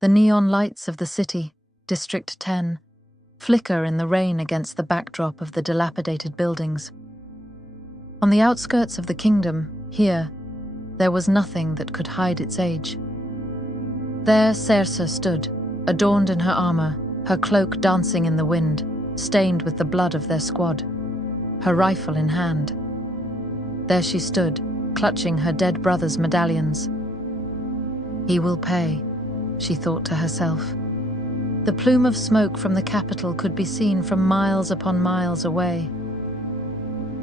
The neon lights of the city, District 10, flicker in the rain against the backdrop of the dilapidated buildings. On the outskirts of the kingdom, here, there was nothing that could hide its age. There Saoirse stood, adorned in her armor, her cloak dancing in the wind, stained with the blood of their squad, her rifle in hand. There she stood, clutching her dead brother's medallions. He will pay, she thought to herself. The plume of smoke from the capital could be seen from miles upon miles away.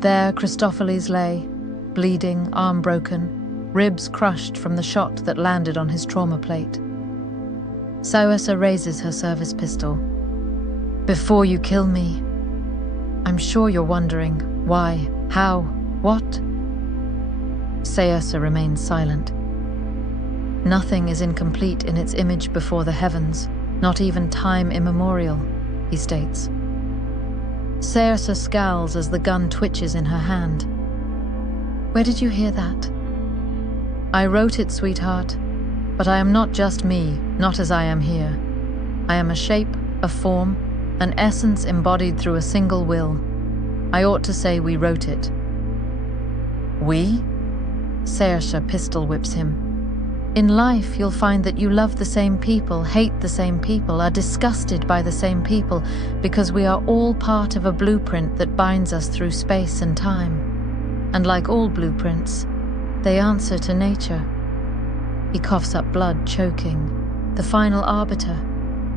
There Christopheles lay, bleeding, arm broken, ribs crushed from the shot that landed on his trauma plate. Saoirse raises her service pistol. "Before you kill me, I'm sure you're wondering why, how, what?" Saoirse remains silent. "Nothing is incomplete in its image before the heavens, not even time immemorial," he states. Saoirse scowls as the gun twitches in her hand. "Where did you hear that?" "I wrote it, sweetheart, but I am not just me, not as I am here. I am a shape, a form, an essence embodied through a single will. I ought to say we wrote it." "We?" Saoirse pistol whips him. "In life, you'll find that you love the same people, hate the same people, are disgusted by the same people, because we are all part of a blueprint that binds us through space and time. And like all blueprints, they answer to nature." He coughs up blood, choking. "The final arbiter.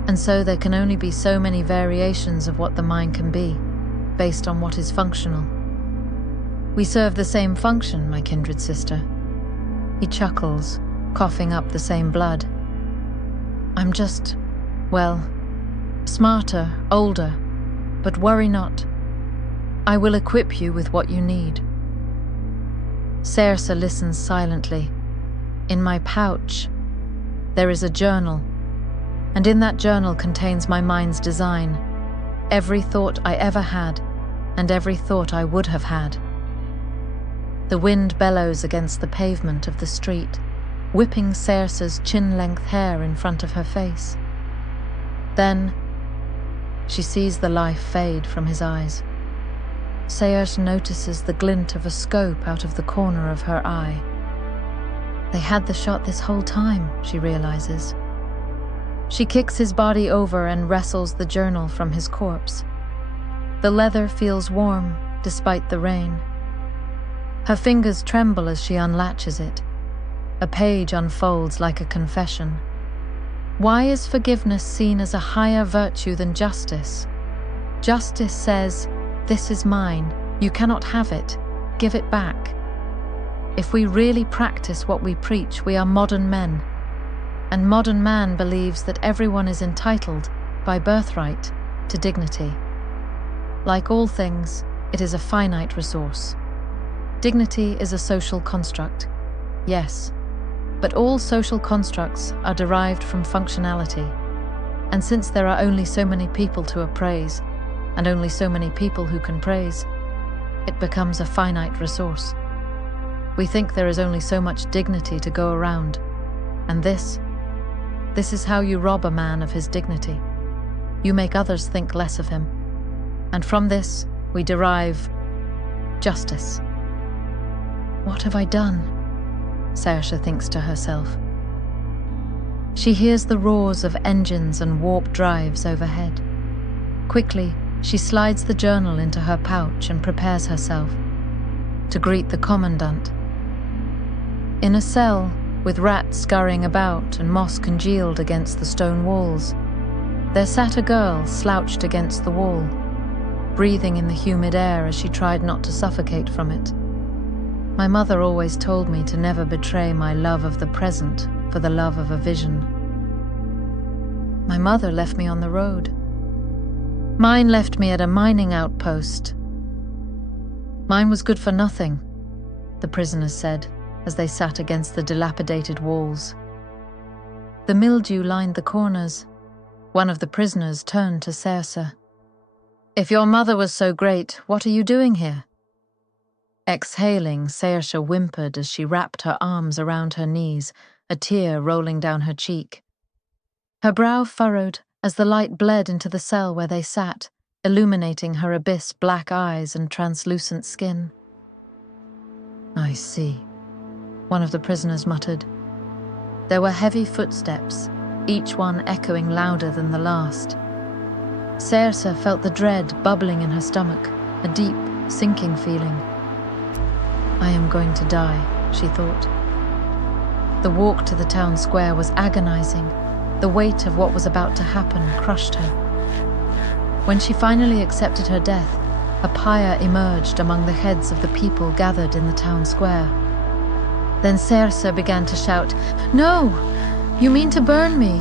And so there can only be so many variations of what the mind can be, based on what is functional. We serve the same function, my kindred sister." He chuckles, coughing up the same blood. "I'm just, well, smarter, older, but worry not. I will equip you with what you need." Saoirse listens silently. "In my pouch, there is a journal, and in that journal contains my mind's design, every thought I ever had, and every thought I would have had." The wind bellows against the pavement of the street, whipping Saoirse's chin-length hair in front of her face. Then, she sees the life fade from his eyes. Saoirse notices the glint of a scope out of the corner of her eye. They had the shot this whole time, she realizes. She kicks his body over and wrestles the journal from his corpse. The leather feels warm, despite the rain. Her fingers tremble as she unlatches it. A page unfolds like a confession. Why is forgiveness seen as a higher virtue than justice? Justice says, "This is mine, you cannot have it, give it back." If we really practice what we preach, we are modern men. And modern man believes that everyone is entitled, by birthright, to dignity. Like all things, it is a finite resource. Dignity is a social construct, yes, but all social constructs are derived from functionality. And since there are only so many people to appraise, and only so many people who can praise, it becomes a finite resource. We think there is only so much dignity to go around, and this is how you rob a man of his dignity. You make others think less of him, and from this we derive justice. What have I done? Saoirse thinks to herself. She hears the roars of engines and warp drives overhead. Quickly, she slides the journal into her pouch and prepares herself to greet the commandant. In a cell, with rats scurrying about and moss congealed against the stone walls, there sat a girl slouched against the wall, breathing in the humid air as she tried not to suffocate from it. My mother always told me to never betray my love of the present for the love of a vision. My mother left me on the road. Mine left me at a mining outpost. Mine was good for nothing, the prisoners said, as they sat against the dilapidated walls. The mildew lined the corners. One of the prisoners turned to Saoirse. "If your mother was so great, what are you doing here?" Exhaling, Saoirse whimpered as she wrapped her arms around her knees, a tear rolling down her cheek. Her brow furrowed as the light bled into the cell where they sat, illuminating her abyss black eyes and translucent skin. "I see," one of the prisoners muttered. There were heavy footsteps, each one echoing louder than the last. Saoirse felt the dread bubbling in her stomach, a deep, sinking feeling. "I am going to die," she thought. The walk to the town square was agonizing. The weight of what was about to happen crushed her. When she finally accepted her death, a pyre emerged among the heads of the people gathered in the town square. Then Saoirse began to shout, "No! You mean to burn me?"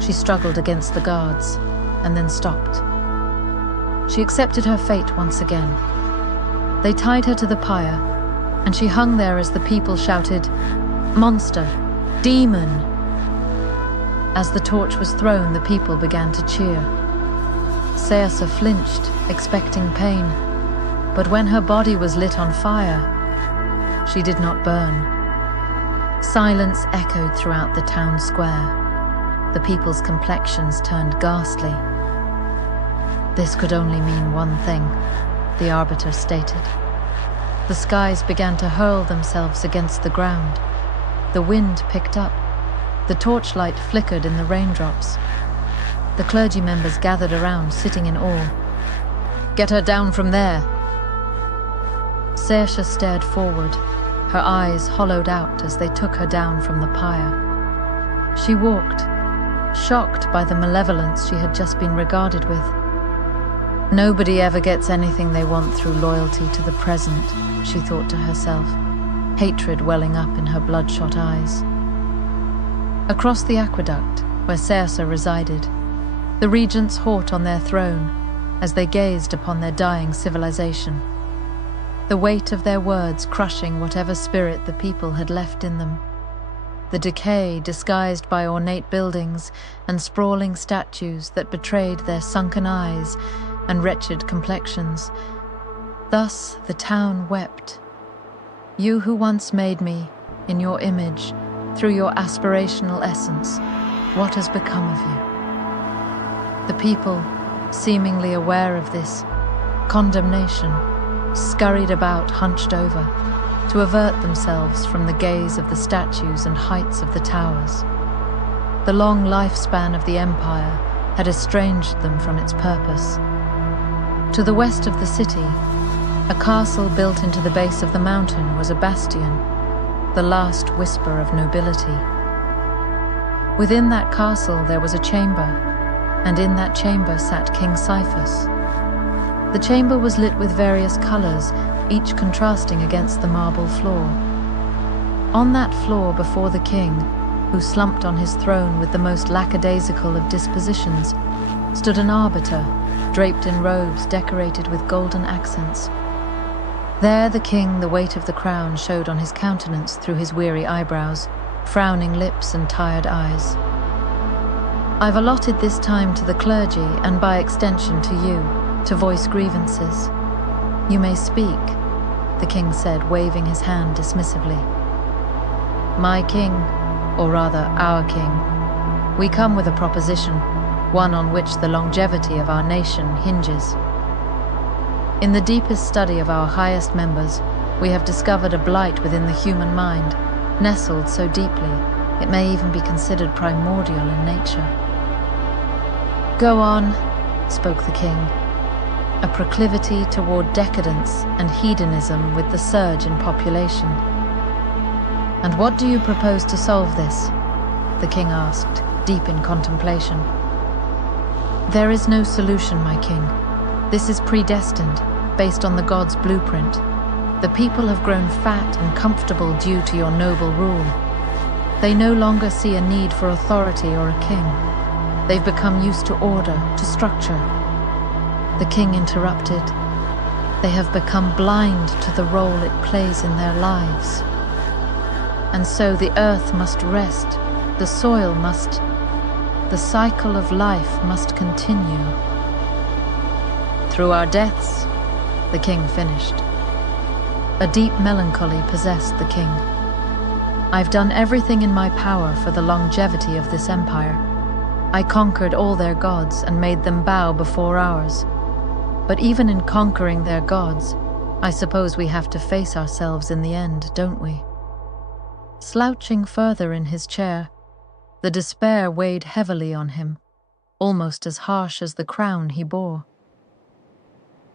She struggled against the guards, and then stopped. She accepted her fate once again. They tied her to the pyre, and she hung there as the people shouted, "Monster! Demon!" As the torch was thrown, the people began to cheer. Saoirse flinched, expecting pain, but when her body was lit on fire, she did not burn. Silence echoed throughout the town square. The people's complexions turned ghastly. This could only mean one thing, the arbiter stated. The skies began to hurl themselves against the ground. The wind picked up. The torchlight flickered in the raindrops. The clergy members gathered around, sitting in awe. "Get her down from there!" Saoirse stared forward, her eyes hollowed out as they took her down from the pyre. She walked, shocked by the malevolence she had just been regarded with. Nobody ever gets anything they want through loyalty to the present, she thought to herself, hatred welling up in her bloodshot eyes. Across the aqueduct, where Saoirse resided, the regents haught on their throne as they gazed upon their dying civilization, the weight of their words crushing whatever spirit the people had left in them. The decay disguised by ornate buildings and sprawling statues that betrayed their sunken eyes and wretched complexions. Thus the town wept. "You who once made me, in your image, through your aspirational essence, what has become of you?" The people, seemingly aware of this condemnation, scurried about hunched over to avert themselves from the gaze of the statues and heights of the towers. The long lifespan of the empire had estranged them from its purpose. To the west of the city, a castle built into the base of the mountain was a bastion, the last whisper of nobility. Within that castle there was a chamber, and in that chamber sat King Cyphus. The chamber was lit with various colors, each contrasting against the marble floor. On that floor before the king, who slumped on his throne with the most lackadaisical of dispositions, stood an arbiter, draped in robes decorated with golden accents. There the king, the weight of the crown showed on his countenance through his weary eyebrows, frowning lips and tired eyes. "I've allotted this time to the clergy and by extension to you, to voice grievances. You may speak," the king said, waving his hand dismissively. "My king, or rather our king, we come with a proposition, one on which the longevity of our nation hinges. In the deepest study of our highest members, we have discovered a blight within the human mind, nestled so deeply it may even be considered primordial in nature." "Go on," spoke the king. "A proclivity toward decadence and hedonism with the surge in population." "And what do you propose to solve this?" the king asked, deep in contemplation. "There is no solution, my king. This is predestined, based on the gods' blueprint. The people have grown fat and comfortable due to your noble rule. They no longer see a need for authority or a king. They've become used to order, to structure." The king interrupted. "They have become blind to the role it plays in their lives. And so the earth must rest, the soil must, the cycle of life must continue." "Through our deaths," the king finished. A deep melancholy possessed the king. I've done everything in my power for the longevity of this empire. I conquered all their gods and made them bow before ours. But even in conquering their gods, I suppose we have to face ourselves in the end, don't we? Slouching further in his chair, the despair weighed heavily on him, almost as harsh as the crown he bore.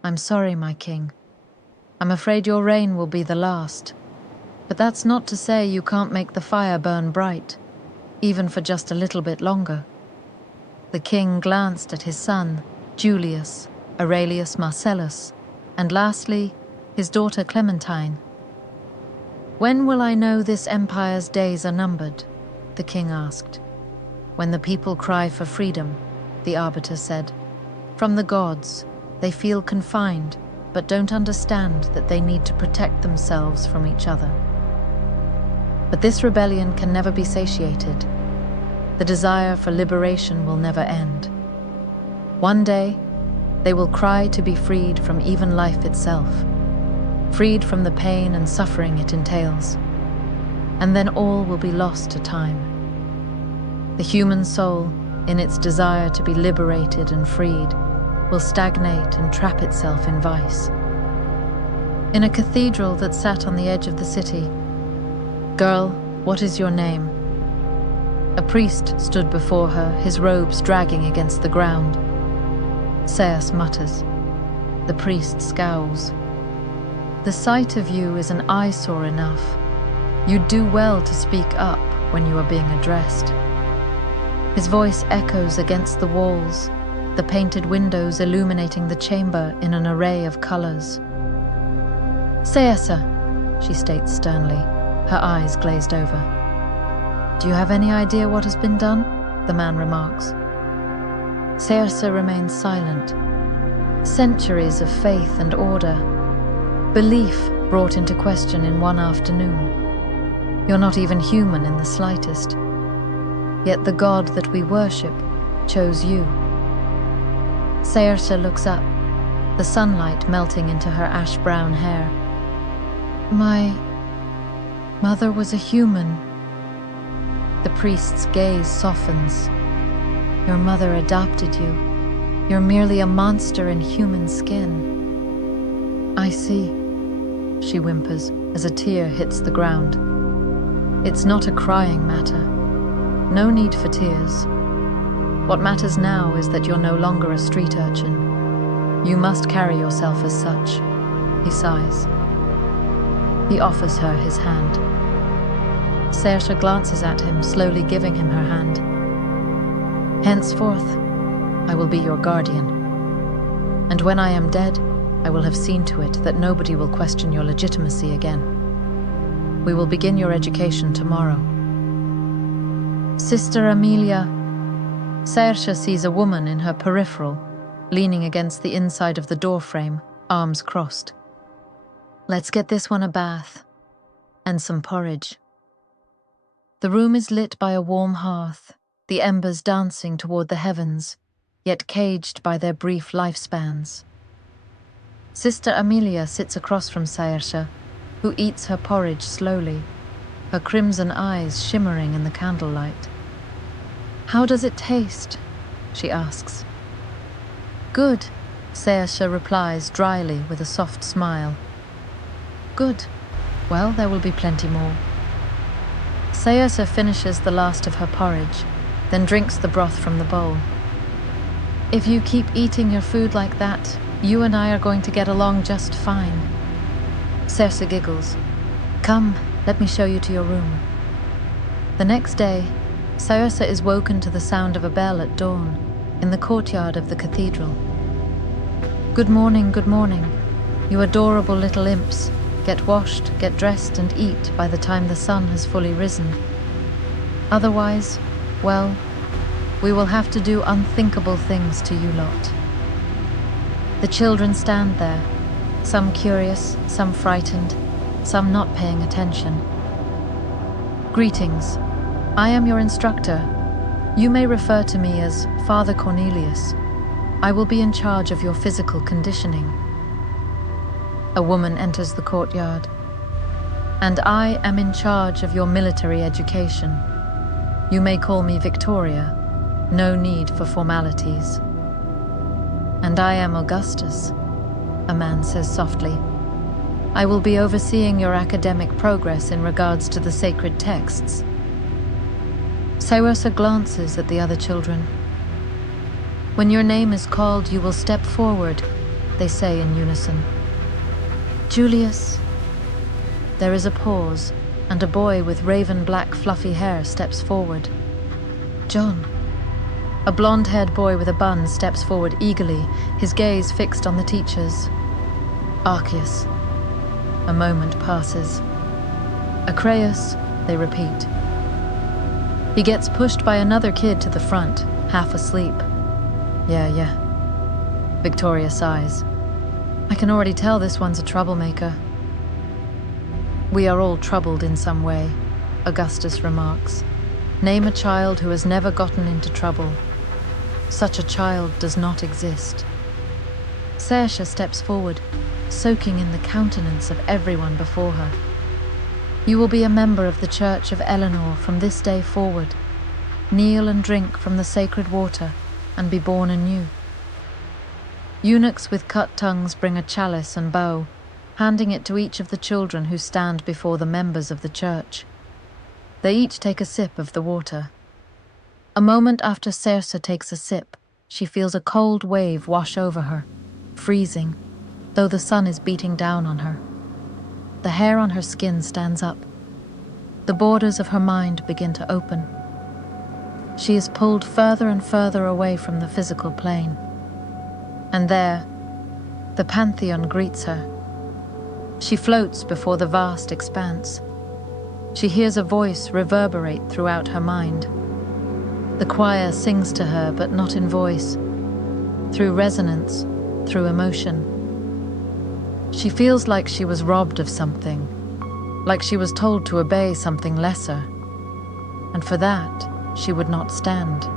I'm sorry, my king. I'm afraid your reign will be the last. But that's not to say you can't make the fire burn bright, even for just a little bit longer. The king glanced at his son, Julius, Aurelius Marcellus, and lastly, his daughter Clementine. When will I know this empire's days are numbered? The king asked. When the people cry for freedom, the arbiter said. From the gods, they feel confined, but don't understand that they need to protect themselves from each other. But this rebellion can never be satiated. The desire for liberation will never end. One day, they will cry to be freed from even life itself, freed from the pain and suffering it entails. And then all will be lost to time. The human soul, in its desire to be liberated and freed, will stagnate and trap itself in vice. In a cathedral that sat on the edge of the city, "Girl, what is your name?" A priest stood before her, his robes dragging against the ground. Saoirse mutters. The priest scowls. The sight of you is an eyesore enough. You'd do well to speak up when you are being addressed. His voice echoes against the walls, the painted windows illuminating the chamber in an array of colors. "Saoirse," she states sternly, her eyes glazed over. "Do you have any idea what has been done?" the man remarks. Saoirse remains silent. Centuries of faith and order. Belief brought into question in one afternoon. You're not even human in the slightest. Yet the God that we worship chose you. Saoirse looks up, the sunlight melting into her ash-brown hair. My mother was a human. The priest's gaze softens. Your mother adopted you. You're merely a monster in human skin. I see, she whimpers as a tear hits the ground. It's not a crying matter. No need for tears. What matters now is that you're no longer a street urchin. You must carry yourself as such. He sighs. He offers her his hand. Saoirse glances at him, slowly giving him her hand. Henceforth, I will be your guardian. And when I am dead, I will have seen to it that nobody will question your legitimacy again. We will begin your education tomorrow. Sister Amelia. Saoirse sees a woman in her peripheral, leaning against the inside of the doorframe, arms crossed. Let's get this one a bath. And some porridge. The room is lit by a warm hearth, the embers dancing toward the heavens, yet caged by their brief lifespans. Sister Amelia sits across from Saoirse, who eats her porridge slowly, her crimson eyes shimmering in the candlelight. How does it taste? She asks. Good, Saoirse replies dryly with a soft smile. Good. Well, there will be plenty more. Saoirse finishes the last of her porridge, then drinks the broth from the bowl. If you keep eating your food like that, you and I are going to get along just fine. Saoirse giggles. Come, let me show you to your room. The next day, Saoirse is woken to the sound of a bell at dawn, in the courtyard of the cathedral. Good morning, you adorable little imps. Get washed, get dressed and eat by the time the sun has fully risen. Otherwise, well, we will have to do unthinkable things to you lot. The children stand there, some curious, some frightened, some not paying attention. Greetings. I am your instructor. You may refer to me as Father Cornelius. I will be in charge of your physical conditioning. A woman enters the courtyard. and I am in charge of your military education. You may call me Victoria, no need for formalities. And I am Augustus, a man says softly. I will be overseeing your academic progress in regards to the sacred texts. Saoirse glances at the other children. When your name is called, you will step forward, they say in unison. Julius. There is a pause, and a boy with raven-black fluffy hair steps forward. John. A blonde-haired boy with a bun steps forward eagerly, his gaze fixed on the teachers. Arceus. A moment passes. Acreus, they repeat. He gets pushed by another kid to the front, half asleep. Yeah. Victoria sighs. I can already tell this one's a troublemaker. We are all troubled in some way, Augustus remarks. Name a child who has never gotten into trouble. Such a child does not exist. Saoirse steps forward, soaking in the countenance of everyone before her. You will be a member of the Church of Eleanor from this day forward. Kneel and drink from the sacred water and be born anew. Eunuchs with cut tongues bring a chalice and bow, handing it to each of the children who stand before the members of the church. They each take a sip of the water. A moment after Saoirse takes a sip, she feels a cold wave wash over her, freezing, though the sun is beating down on her. The hair on her skin stands up. The borders of her mind begin to open. She is pulled further and further away from the physical plane. And there, the Pantheon greets her. She floats before the vast expanse. She hears a voice reverberate throughout her mind. The choir sings to her, but not in voice, through resonance, through emotion. She feels like she was robbed of something, like she was told to obey something lesser, and for that she would not stand.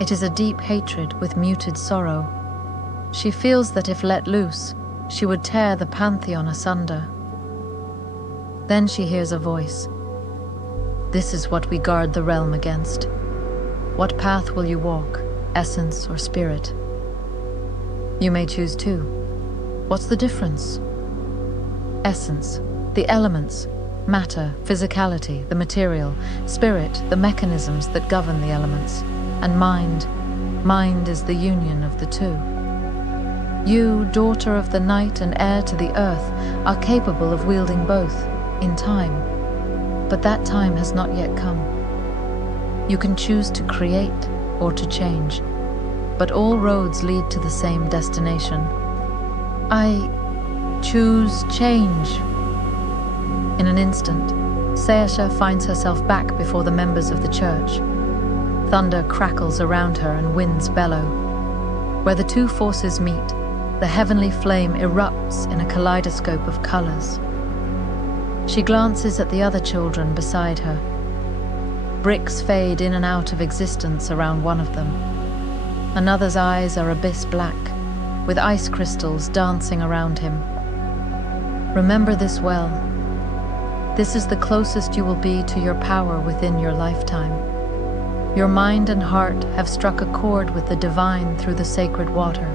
It is a deep hatred with muted sorrow. She feels that if let loose, she would tear the Pantheon asunder. Then she hears a voice. This is what we guard the realm against. What path will you walk, essence or spirit? You may choose two. What's the difference? Essence, the elements, matter, physicality, the material, spirit, the mechanisms that govern the elements, and mind. Mind is the union of the two. You, daughter of the night and heir to the earth, are capable of wielding both, in time. But that time has not yet come. You can choose to create or to change, but all roads lead to the same destination. I choose change. In an instant, Saoirse finds herself back before the members of the church. Thunder crackles around her and winds bellow. Where the two forces meet, the heavenly flame erupts in a kaleidoscope of colors. She glances at the other children beside her. Bricks fade in and out of existence around one of them. Another's eyes are abyss black, with ice crystals dancing around him. Remember this well. This is the closest you will be to your power within your lifetime. Your mind and heart have struck a chord with the divine through the sacred water.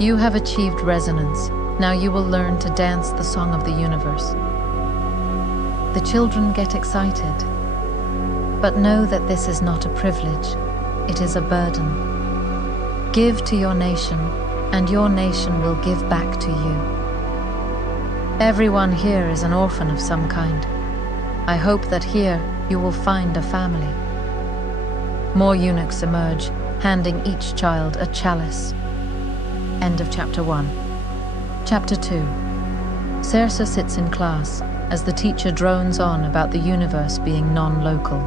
You have achieved resonance. Now you will learn to dance the song of the universe. The children get excited, but know that this is not a privilege, it is a burden. Give to your nation, and your nation will give back to you. Everyone here is an orphan of some kind. I hope that here you will find a family. More eunuchs emerge, handing each child a chalice. End of Chapter 1. Chapter 2. Saoirse sits in class as the teacher drones on about the universe being non-local.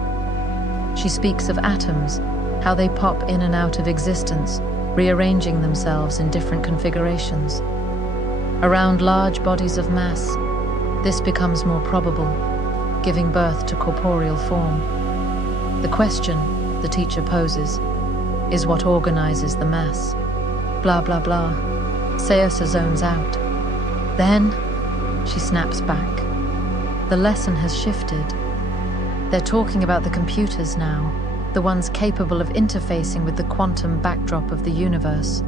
She speaks of atoms, how they pop in and out of existence, rearranging themselves in different configurations. Around large bodies of mass, this becomes more probable, giving birth to corporeal form. The question the teacher poses is what organizes the mass. Blah, blah, blah. Saoirse zones out. Then, She snaps back. The lesson has shifted. They're talking about the computers now, the ones capable of interfacing with the quantum backdrop of the universe.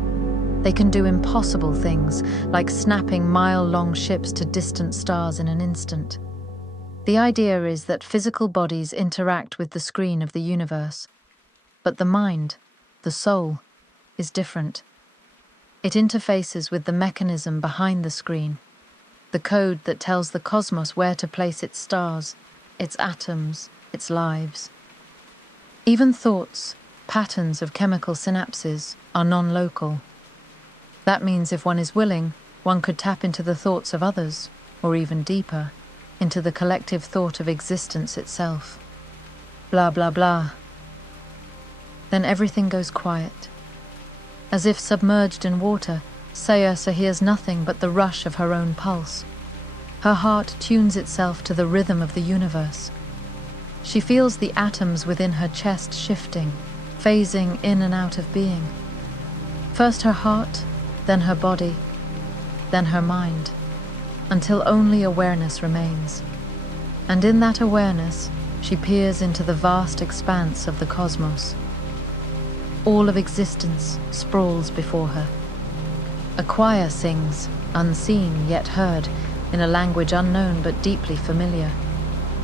They can do impossible things, like snapping mile-long ships to distant stars in an instant. The idea is that physical bodies interact with the screen of the universe, but the mind, the soul, is different. It interfaces with the mechanism behind the screen, the code that tells the cosmos where to place its stars, its atoms, its lives. Even thoughts, patterns of chemical synapses, are non-local. That means if one is willing, one could tap into the thoughts of others, or even deeper, into the collective thought of existence itself. Blah, blah, blah. Then everything goes quiet. As if submerged in water, Saoirse hears nothing but the rush of her own pulse. Her heart tunes itself to the rhythm of the universe. She feels the atoms within her chest shifting, phasing in and out of being. First her heart, then her body, then her mind, until only awareness remains. And in that awareness, she peers into the vast expanse of the cosmos. All of existence sprawls before her. A choir sings, unseen yet heard, in a language unknown but deeply familiar.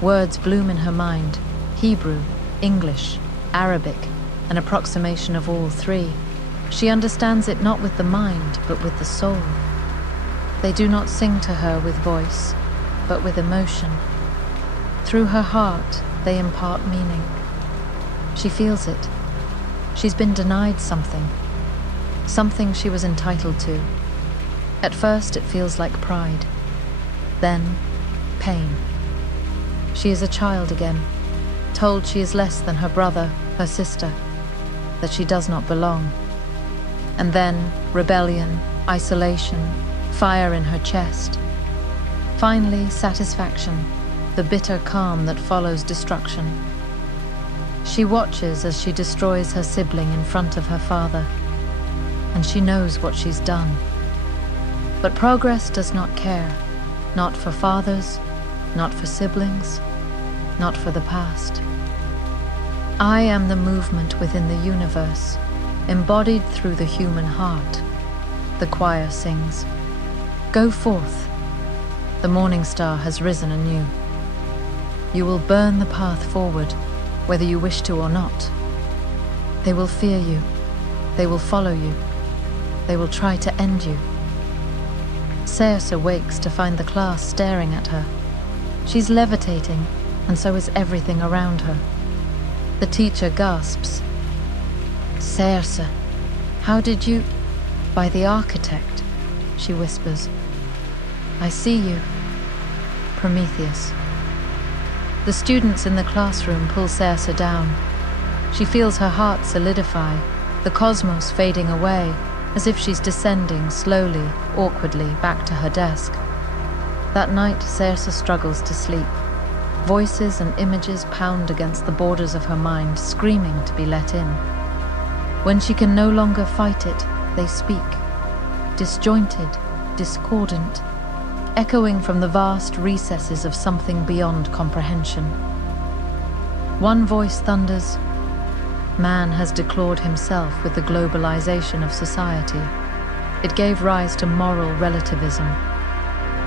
Words bloom in her mind: Hebrew, English, Arabic, an approximation of all three. She understands it not with the mind, but with the soul. They do not sing to her with voice, but with emotion. Through her heart, they impart meaning. She feels it. She's been denied something she was entitled to. At first, it feels like pride. Then, pain. She is a child again, told she is less than her brother, her sister, that she does not belong. And then, rebellion, isolation, fire in her chest. Finally, satisfaction, the bitter calm that follows destruction. She watches as she destroys her sibling in front of her father, and she knows what she's done. But progress does not care, not for fathers, not for siblings, not for the past. I am the movement within the universe, embodied through the human heart. The choir sings. Go forth. The morning star has risen anew. You will burn the path forward, whether you wish to or not. They will fear you. They will follow you. They will try to end you. Saoirse wakes to find the class staring at her. She's levitating, and so is everything around her. The teacher gasps. Saoirse, how did you... By the architect, she whispers. I see you. Prometheus. The students in the classroom pull Saoirse down. She feels her heart solidify, the cosmos fading away, as if she's descending slowly, awkwardly, back to her desk. That night, Saoirse struggles to sleep. Voices and images pound against the borders of her mind, screaming to be let in. When she can no longer fight it, they speak. Disjointed, discordant, echoing from the vast recesses of something beyond comprehension. One voice thunders, man has declawed himself with the globalization of society. It gave rise to moral relativism.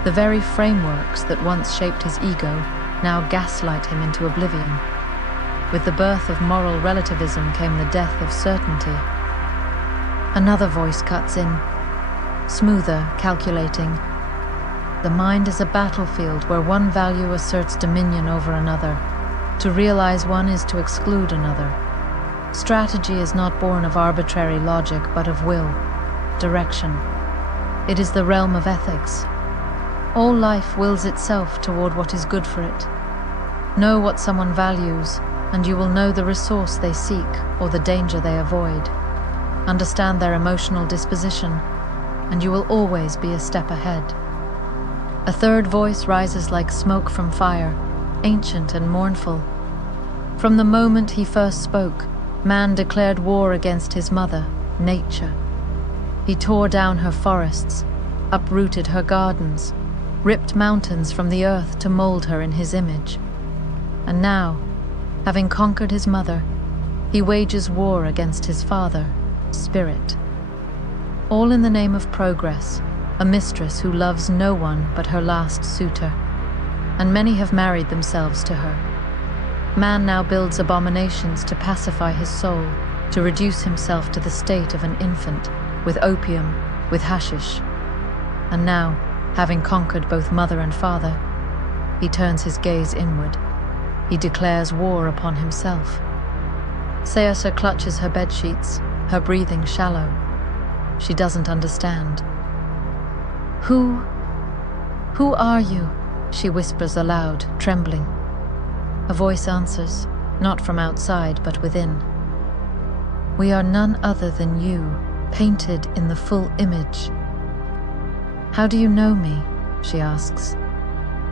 The very frameworks that once shaped his ego now gaslight him into oblivion. With the birth of moral relativism came the death of certainty. Another voice cuts in, smoother, calculating. The mind is a battlefield where one value asserts dominion over another. To realize one is to exclude another. Strategy is not born of arbitrary logic, but of will, direction. It is the realm of ethics. All life wills itself toward what is good for it. Know what someone values, and you will know the resource they seek or the danger they avoid. Understand their emotional disposition, and you will always be a step ahead. A third voice rises like smoke from fire, ancient and mournful. From the moment he first spoke, man declared war against his mother, nature. He tore down her forests, uprooted her gardens, ripped mountains from the earth to mold her in his image. And now, having conquered his mother, he wages war against his father, Spirit. All in the name of progress, a mistress who loves no one but her last suitor, and many have married themselves to her. Man now builds abominations to pacify his soul, to reduce himself to the state of an infant, with opium, with hashish. And now, having conquered both mother and father, he turns his gaze inward. He declares war upon himself. Saoirse clutches her bedsheets, her breathing shallow. She doesn't understand. Who are you? She whispers aloud, trembling. A voice answers, not from outside, but within. We are none other than you, painted in the full image. How do you know me? She asks.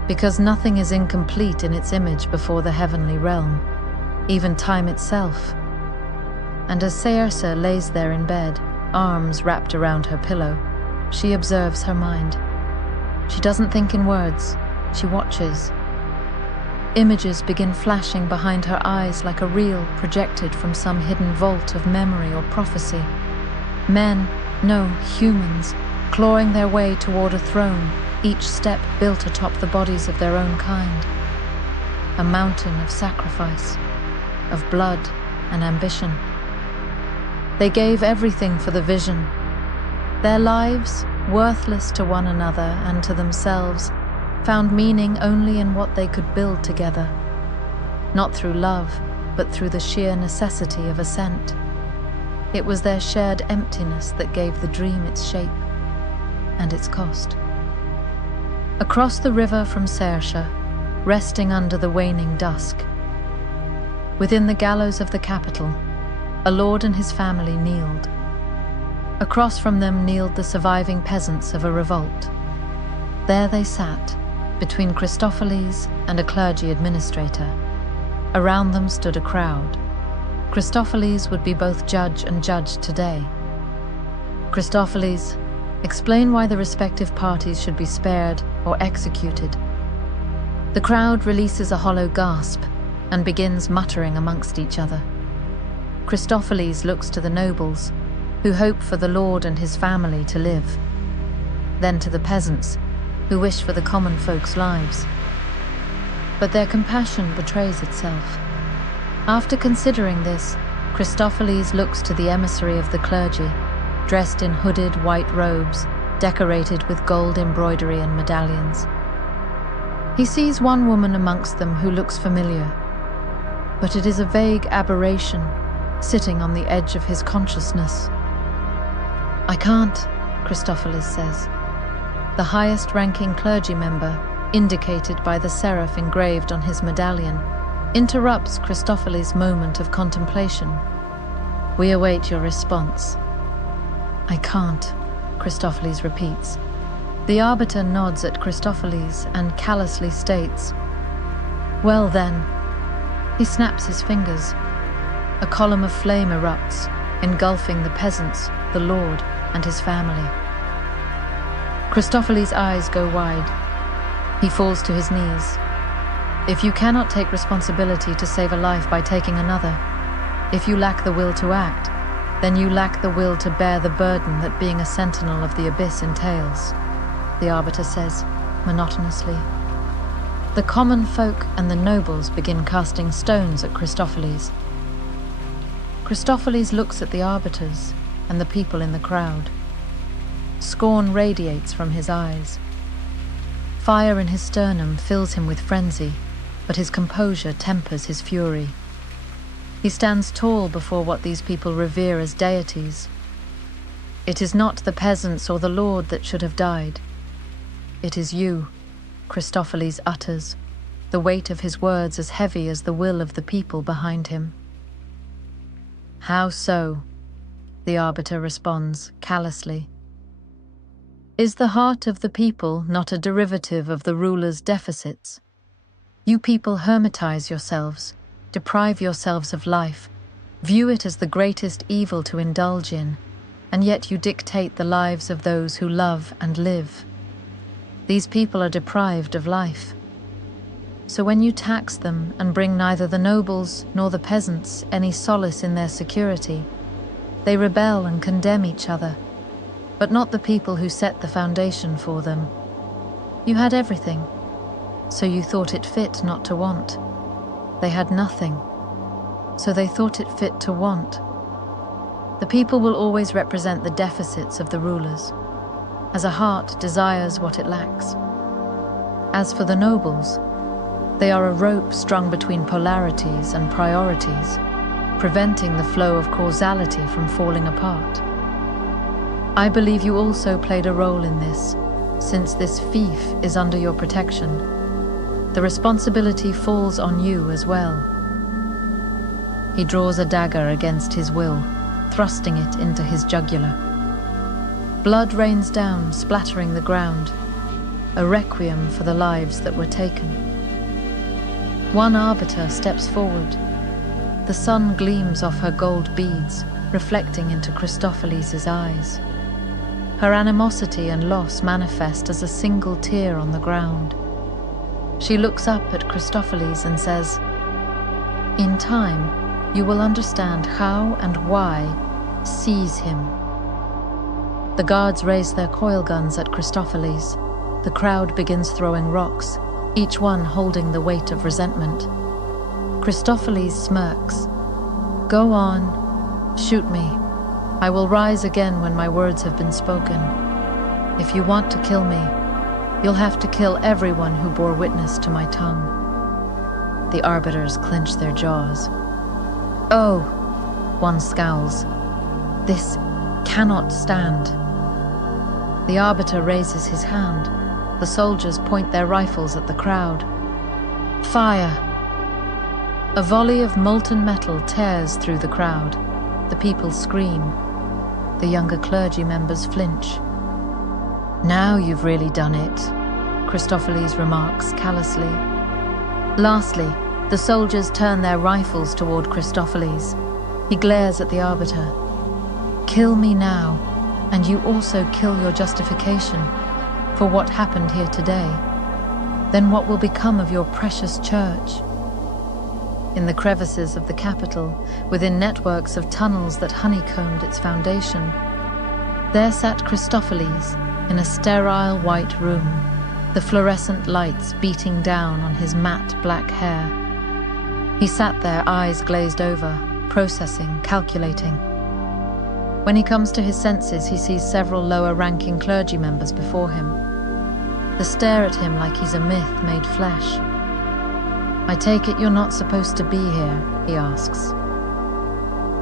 Because nothing is incomplete in its image before the heavenly realm, even time itself. And as Saoirse lays there in bed, arms wrapped around her pillow, she observes her mind. She doesn't think in words, she watches. Images begin flashing behind her eyes like a reel projected from some hidden vault of memory or prophecy. Men, no, humans, clawing their way toward a throne, each step built atop the bodies of their own kind. A mountain of sacrifice, of blood and ambition. They gave everything for the vision. Their lives, worthless to one another and to themselves, found meaning only in what they could build together, not through love, but through the sheer necessity of ascent. It was their shared emptiness that gave the dream its shape and its cost. Across the river from Saoirse, resting under the waning dusk, within the gallows of the capital, a lord and his family kneeled. Across from them kneeled the surviving peasants of a revolt. There they sat, between Christopheles and a clergy administrator. Around them stood a crowd. Christopheles would be both judge and judged today. Christopheles, explain why the respective parties should be spared or executed. The crowd releases a hollow gasp and begins muttering amongst each other. Christopheles looks to the nobles, who hope for the lord and his family to live. Then to the peasants, who wish for the common folk's lives. But their compassion betrays itself. After considering this, Christopheles looks to the emissary of the clergy, dressed in hooded white robes, decorated with gold embroidery and medallions. He sees one woman amongst them who looks familiar, but it is a vague aberration, sitting on the edge of his consciousness. I can't, Christopheles says. The highest-ranking clergy member, indicated by the seraph engraved on his medallion, interrupts Christopheles' moment of contemplation. We await your response. I can't, Christopheles repeats. The arbiter nods at Christopheles and callously states, well then. He snaps his fingers. A column of flame erupts, engulfing the peasants, the lord, and his family. Christopheles' eyes go wide. He falls to his knees. If you cannot take responsibility to save a life by taking another, if you lack the will to act, then you lack the will to bear the burden that being a sentinel of the abyss entails, the arbiter says, monotonously. The common folk and the nobles begin casting stones at Christopheles. Christopheles looks at the arbiters and the people in the crowd. Scorn radiates from his eyes. Fire in his sternum fills him with frenzy, but his composure tempers his fury. He stands tall before what these people revere as deities. It is not the peasants or the lord that should have died. It is you, Christopheles utters, the weight of his words as heavy as the will of the people behind him. How so? The arbiter responds callously. Is the heart of the people not a derivative of the ruler's deficits? You people hermitize yourselves, deprive yourselves of life, view it as the greatest evil to indulge in, and yet you dictate the lives of those who love and live. These people are deprived of life. So when you tax them and bring neither the nobles nor the peasants any solace in their security, they rebel and condemn each other, but not the people who set the foundation for them. You had everything, so you thought it fit not to want. They had nothing, so they thought it fit to want. The people will always represent the deficits of the rulers, as a heart desires what it lacks. As for the nobles, they are a rope strung between polarities and priorities, preventing the flow of causality from falling apart. I believe you also played a role in this, since this fief is under your protection. The responsibility falls on you as well. He draws a dagger against his will, thrusting it into his jugular. Blood rains down, splattering the ground, a requiem for the lives that were taken. One arbiter steps forward. The sun gleams off her gold beads, reflecting into Christopheles' eyes. Her animosity and loss manifest as a single tear on the ground. She looks up at Christopheles and says, "In time, you will understand how and why. Seize him." The guards raise their coil guns at Christopheles. The crowd begins throwing rocks, each one holding the weight of resentment. Christopheles smirks. "Go on, shoot me. I will rise again when my words have been spoken. If you want to kill me, you'll have to kill everyone who bore witness to my tongue." The arbiters clench their jaws. "Oh," one scowls, "this cannot stand." The arbiter raises his hand. The soldiers point their rifles at the crowd. "Fire!" A volley of molten metal tears through the crowd. The people scream. The younger clergy members flinch. "Now you've really done it," Christopheles remarks callously. Lastly, the soldiers turn their rifles toward Christopheles. He glares at the arbiter. "Kill me now, and you also kill your justification for what happened here today. Then what will become of your precious church?" In the crevices of the capital, within networks of tunnels that honeycombed its foundation, there sat Christopheles in a sterile white room, the fluorescent lights beating down on his matte black hair. He sat there, eyes glazed over, processing, calculating. When he comes to his senses, he sees several lower-ranking clergy members before him. They stare at him like he's a myth made flesh. "I take it you're not supposed to be here," he asks.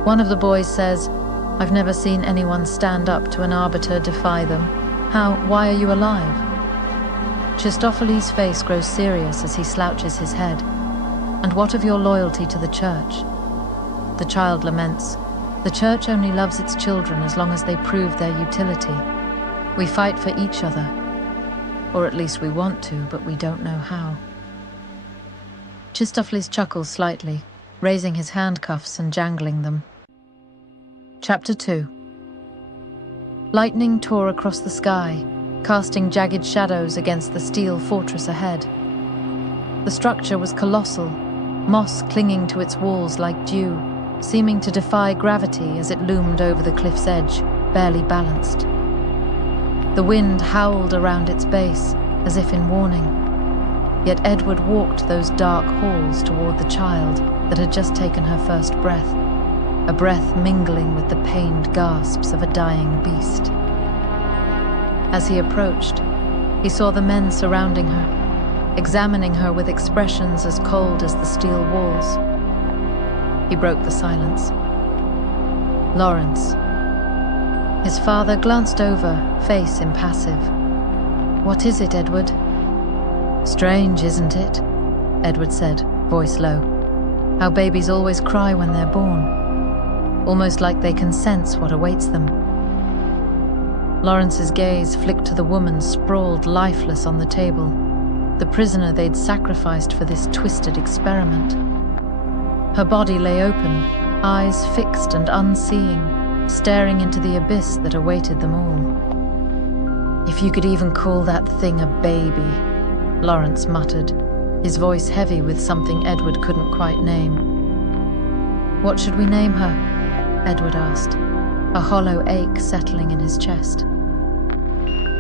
One of the boys says, "I've never seen anyone stand up to an arbiter, defy them. Why are you alive?" Christopheles' face grows serious as he slouches his head. "And what of your loyalty to the church?" The child laments, "The church only loves its children as long as they prove their utility. We fight for each other. Or at least we want to, but we don't know how." Christopheles chuckles slightly, raising his handcuffs and jangling them. Chapter 2. Lightning tore across the sky, casting jagged shadows against the steel fortress ahead. The structure was colossal, moss clinging to its walls like dew, seeming to defy gravity as it loomed over the cliff's edge, barely balanced. The wind howled around its base, as if in warning. Yet Edward walked those dark halls toward the child that had just taken her first breath, a breath mingling with the pained gasps of a dying beast. As he approached, he saw the men surrounding her, examining her with expressions as cold as the steel walls. He broke the silence. "Lawrence." His father glanced over, face impassive. "What is it, Edward?" "Strange, isn't it?" Edward said, voice low. "How babies always cry when they're born. Almost like they can sense what awaits them." Lawrence's gaze flicked to the woman sprawled lifeless on the table, the prisoner they'd sacrificed for this twisted experiment. Her body lay open, eyes fixed and unseeing, staring into the abyss that awaited them all. If you could even call that thing a baby, Lawrence muttered, his voice heavy with something Edward couldn't quite name. What should we name her? Edward asked, a hollow ache settling in his chest.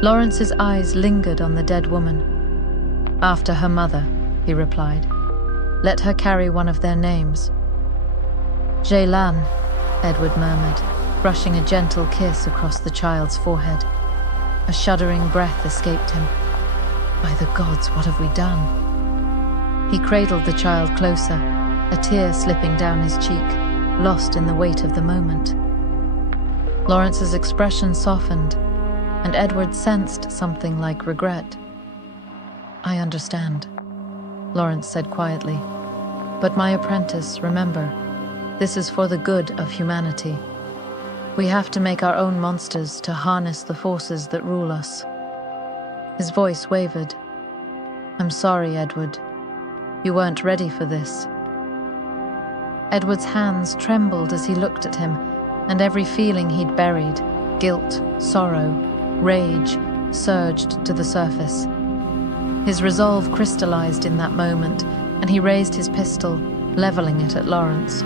Lawrence's eyes lingered on the dead woman. After her mother, he replied. Let her carry one of their names. Jaylan, Edward murmured, brushing a gentle kiss across the child's forehead. A shuddering breath escaped him. By the gods, what have we done? He cradled the child closer, a tear slipping down his cheek, lost in the weight of the moment. Lawrence's expression softened, and Edward sensed something like regret. I understand, Lawrence said quietly. But my apprentice, remember, this is for the good of humanity. We have to make our own monsters to harness the forces that rule us. His voice wavered. I'm sorry, Edward. You weren't ready for this. Edward's hands trembled as he looked at him, and every feeling he'd buried, guilt, sorrow, rage, surged to the surface. His resolve crystallized in that moment, and he raised his pistol, leveling it at Lawrence.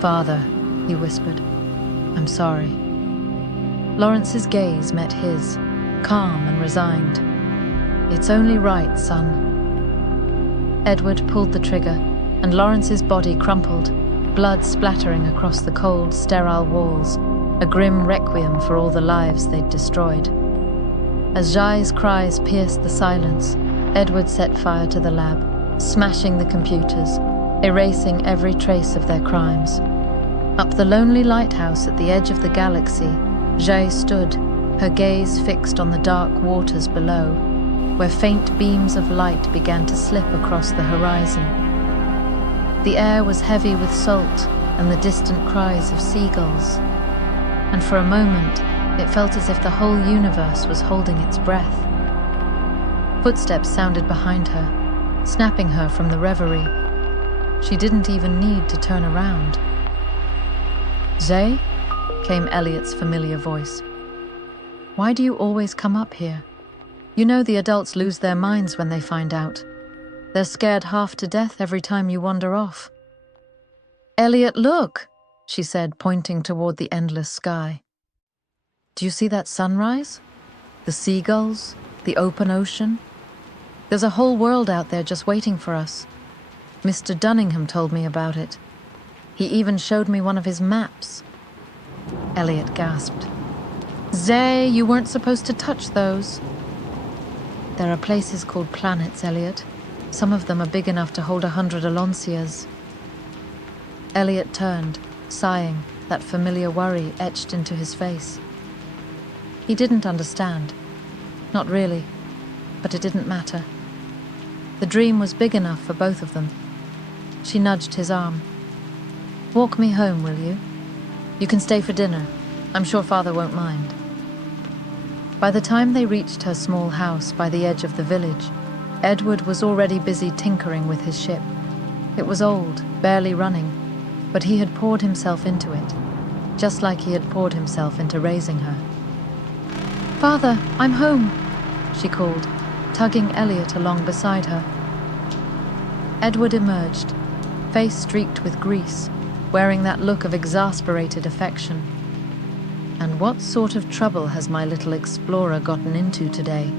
Father, he whispered, I'm sorry. Lawrence's gaze met his, calm and resigned. It's only right, son. Edward pulled the trigger, and Lawrence's body crumpled, blood splattering across the cold, sterile walls, a grim requiem for all the lives they'd destroyed. As Zhai's cries pierced the silence, Edward set fire to the lab, smashing the computers, erasing every trace of their crimes. Up the lonely lighthouse at the edge of the galaxy, Zhei stood, her gaze fixed on the dark waters below, where faint beams of light began to slip across the horizon. The air was heavy with salt and the distant cries of seagulls, and for a moment it felt as if the whole universe was holding its breath. Footsteps sounded behind her, snapping her from the reverie. She didn't even need to turn around. Zhei? Came Elliot's familiar voice. Why do you always come up here? You know the adults lose their minds when they find out. They're scared half to death every time you wander off. Elliot, look, she said, pointing toward the endless sky. Do you see that sunrise? The seagulls? The open ocean? There's a whole world out there just waiting for us. Mr. Dunningham told me about it. He even showed me one of his maps. Elliot gasped. Zhei, you weren't supposed to touch those. There are places called planets, Elliot. Some of them are big enough to hold 100 Aloncias. Elliot turned, sighing, that familiar worry etched into his face. He didn't understand. Not really, but it didn't matter. The dream was big enough for both of them. She nudged his arm. Walk me home, will you? You can stay for dinner. I'm sure Father won't mind. By the time they reached her small house by the edge of the village, Edward was already busy tinkering with his ship. It was old, barely running, but he had poured himself into it, just like he had poured himself into raising her. Father, I'm home, she called, tugging Elliot along beside her. Edward emerged, face streaked with grease, wearing that look of exasperated affection. And what sort of trouble has my little explorer gotten into today?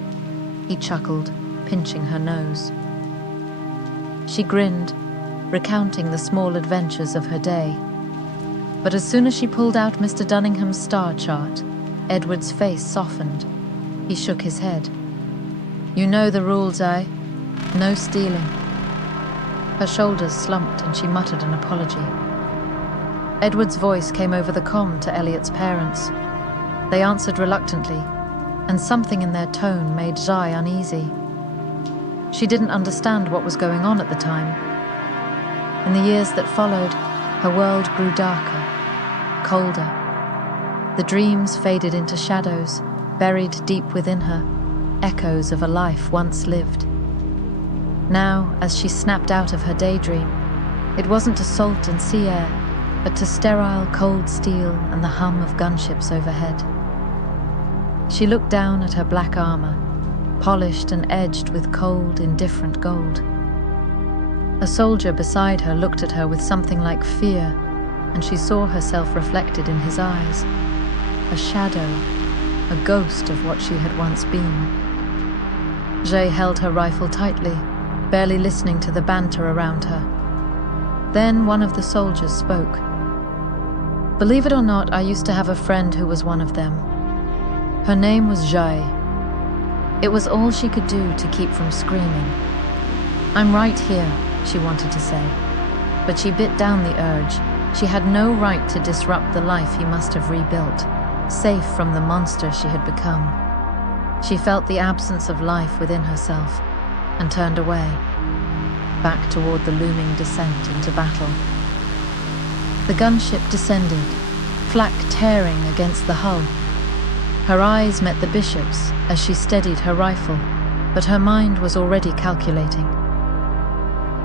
He chuckled, pinching her nose. She grinned, recounting the small adventures of her day. But as soon as she pulled out Mr. Dunningham's star chart, Edward's face softened. He shook his head. You know the rules, eh? No stealing. Her shoulders slumped and she muttered an apology. Edward's voice came over the comm to Elliot's parents. They answered reluctantly, and something in their tone made Zhai uneasy. She didn't understand what was going on at the time. In the years that followed, her world grew darker, colder. The dreams faded into shadows, buried deep within her, echoes of a life once lived. Now, as she snapped out of her daydream, it wasn't to salt and sea air, but to sterile, cold steel and the hum of gunships overhead. She looked down at her black armor, polished and edged with cold, indifferent gold. A soldier beside her looked at her with something like fear, and she saw herself reflected in his eyes, a shadow, a ghost of what she had once been. Zhei held her rifle tightly, barely listening to the banter around her. Then one of the soldiers spoke. Believe it or not, I used to have a friend who was one of them. Her name was Zhei. It was all she could do to keep from screaming. I'm right here, she wanted to say, but she bit down the urge. She had no right to disrupt the life he must have rebuilt, safe from the monster she had become. She felt the absence of life within herself and turned away, back toward the looming descent into battle. The gunship descended, flak tearing against the hull. Her eyes met the bishop's as she steadied her rifle, but her mind was already calculating.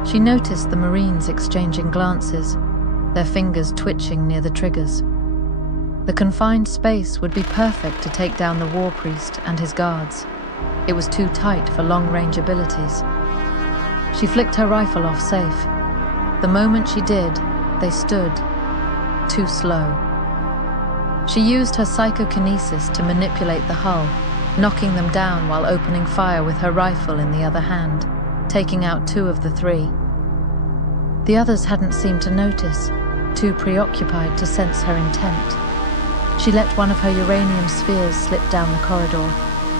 She noticed the Marines exchanging glances, their fingers twitching near the triggers. The confined space would be perfect to take down the war priest and his guards. It was too tight for long-range abilities. She flicked her rifle off safe. The moment she did, they stood, too slow. She used her psychokinesis to manipulate the hull, knocking them down while opening fire with her rifle in the other hand, taking out 2 of the 3. The others hadn't seemed to notice, too preoccupied to sense her intent. She let one of her uranium spheres slip down the corridor,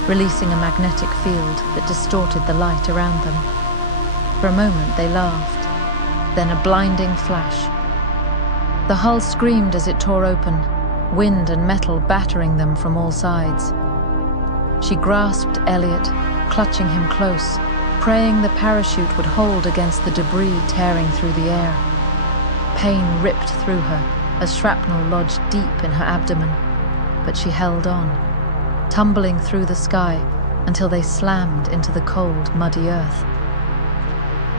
releasing a magnetic field that distorted the light around them. For a moment they laughed, then a blinding flash. The hull screamed as it tore open, wind and metal battering them from all sides. She grasped Elliot, clutching him close, praying the parachute would hold against the debris tearing through the air. Pain ripped through her as shrapnel lodged deep in her abdomen, but she held on, tumbling through the sky until they slammed into the cold, muddy earth.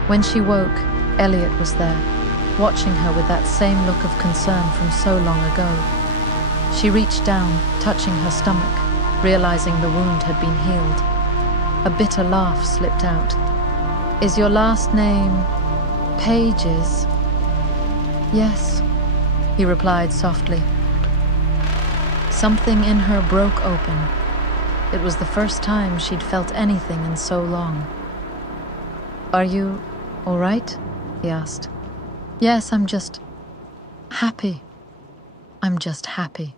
When she woke, Elliot was there, watching her with that same look of concern from so long ago. She reached down, touching her stomach, realizing the wound had been healed. A bitter laugh slipped out. Is your last name Pages? Yes, he replied softly. Something in her broke open. It was the first time she'd felt anything in so long. Are you all right? He asked. Yes, I'm just happy. I'm just happy,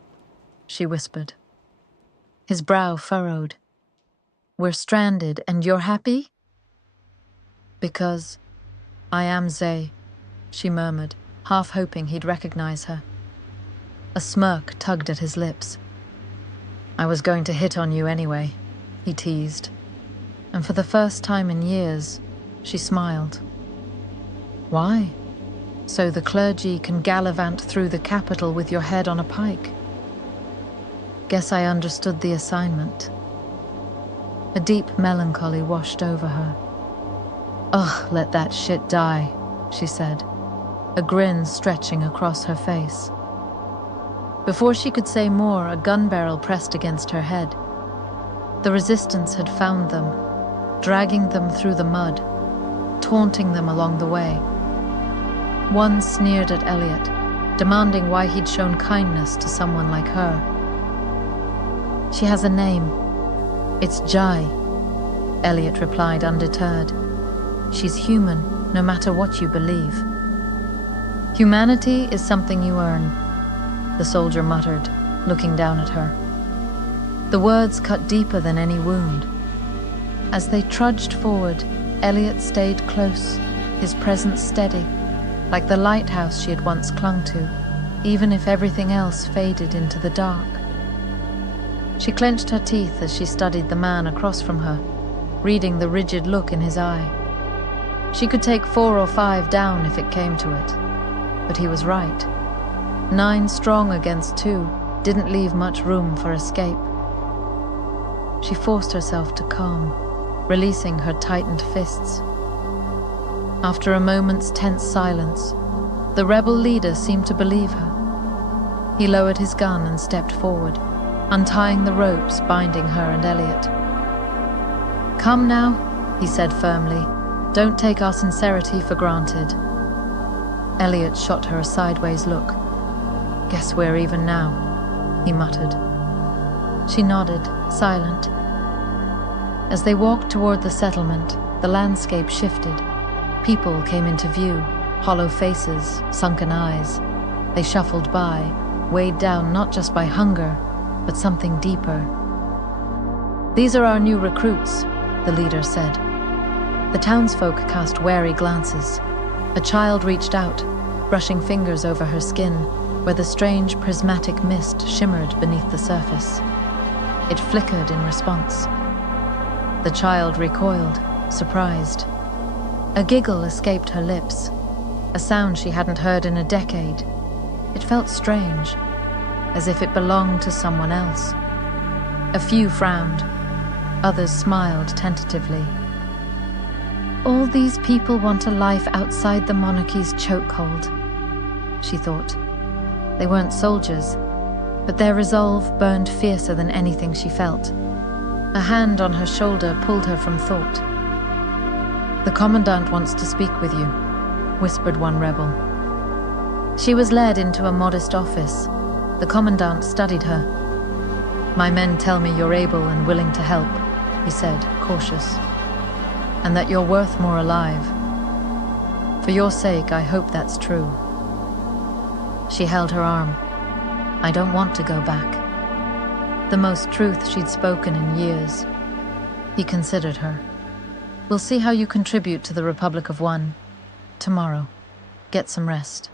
she whispered. His brow furrowed. We're stranded and you're happy? Because I am Zhei, she murmured, half hoping he'd recognize her. A smirk tugged at his lips. I was going to hit on you anyway, he teased. And for the first time in years, she smiled. Why? So the clergy can gallivant through the capital with your head on a pike. Guess I understood the assignment. A deep melancholy washed over her. Ugh, let that shit die, she said, a grin stretching across her face. Before she could say more, a gun barrel pressed against her head. The resistance had found them, dragging them through the mud, taunting them along the way. One sneered at Elliot, demanding why he'd shown kindness to someone like her. She has a name. It's Zhei, Elliot replied undeterred. She's human, no matter what you believe. Humanity is something you earn, the soldier muttered, looking down at her. The words cut deeper than any wound. As they trudged forward, Elliot stayed close, his presence steady, like the lighthouse she had once clung to, even if everything else faded into the dark. She clenched her teeth as she studied the man across from her, reading the rigid look in his eye. She could take 4 or 5 down if it came to it, but he was right. 9 strong against 2 didn't leave much room for escape. She forced herself to calm, releasing her tightened fists. After a moment's tense silence, the rebel leader seemed to believe her. He lowered his gun and stepped forward, untying the ropes binding her and Elliot. "Come now," he said firmly. "Don't take our sincerity for granted." Elliot shot her a sideways look. "Guess we're even now," he muttered. She nodded, silent. As they walked toward the settlement, the landscape shifted. People came into view, hollow faces, sunken eyes. They shuffled by, weighed down not just by hunger, but something deeper. "These are our new recruits," the leader said. The townsfolk cast wary glances. A child reached out, brushing fingers over her skin, where the strange prismatic mist shimmered beneath the surface. It flickered in response. The child recoiled, surprised. A giggle escaped her lips, a sound she hadn't heard in a decade. It felt strange, as if it belonged to someone else. A few frowned, others smiled tentatively. "All these people want a life outside the monarchy's chokehold," she thought. They weren't soldiers, but their resolve burned fiercer than anything she felt. A hand on her shoulder pulled her from thought. "The commandant wants to speak with you," whispered one rebel. She was led into a modest office. The commandant studied her. "My men tell me you're able and willing to help," he said, cautious, "and that you're worth more alive. For your sake, I hope that's true." She held her arm. "I don't want to go back." The most truth she'd spoken in years. He considered her. "We'll see how you contribute to the Republic of One. Tomorrow. Get some rest."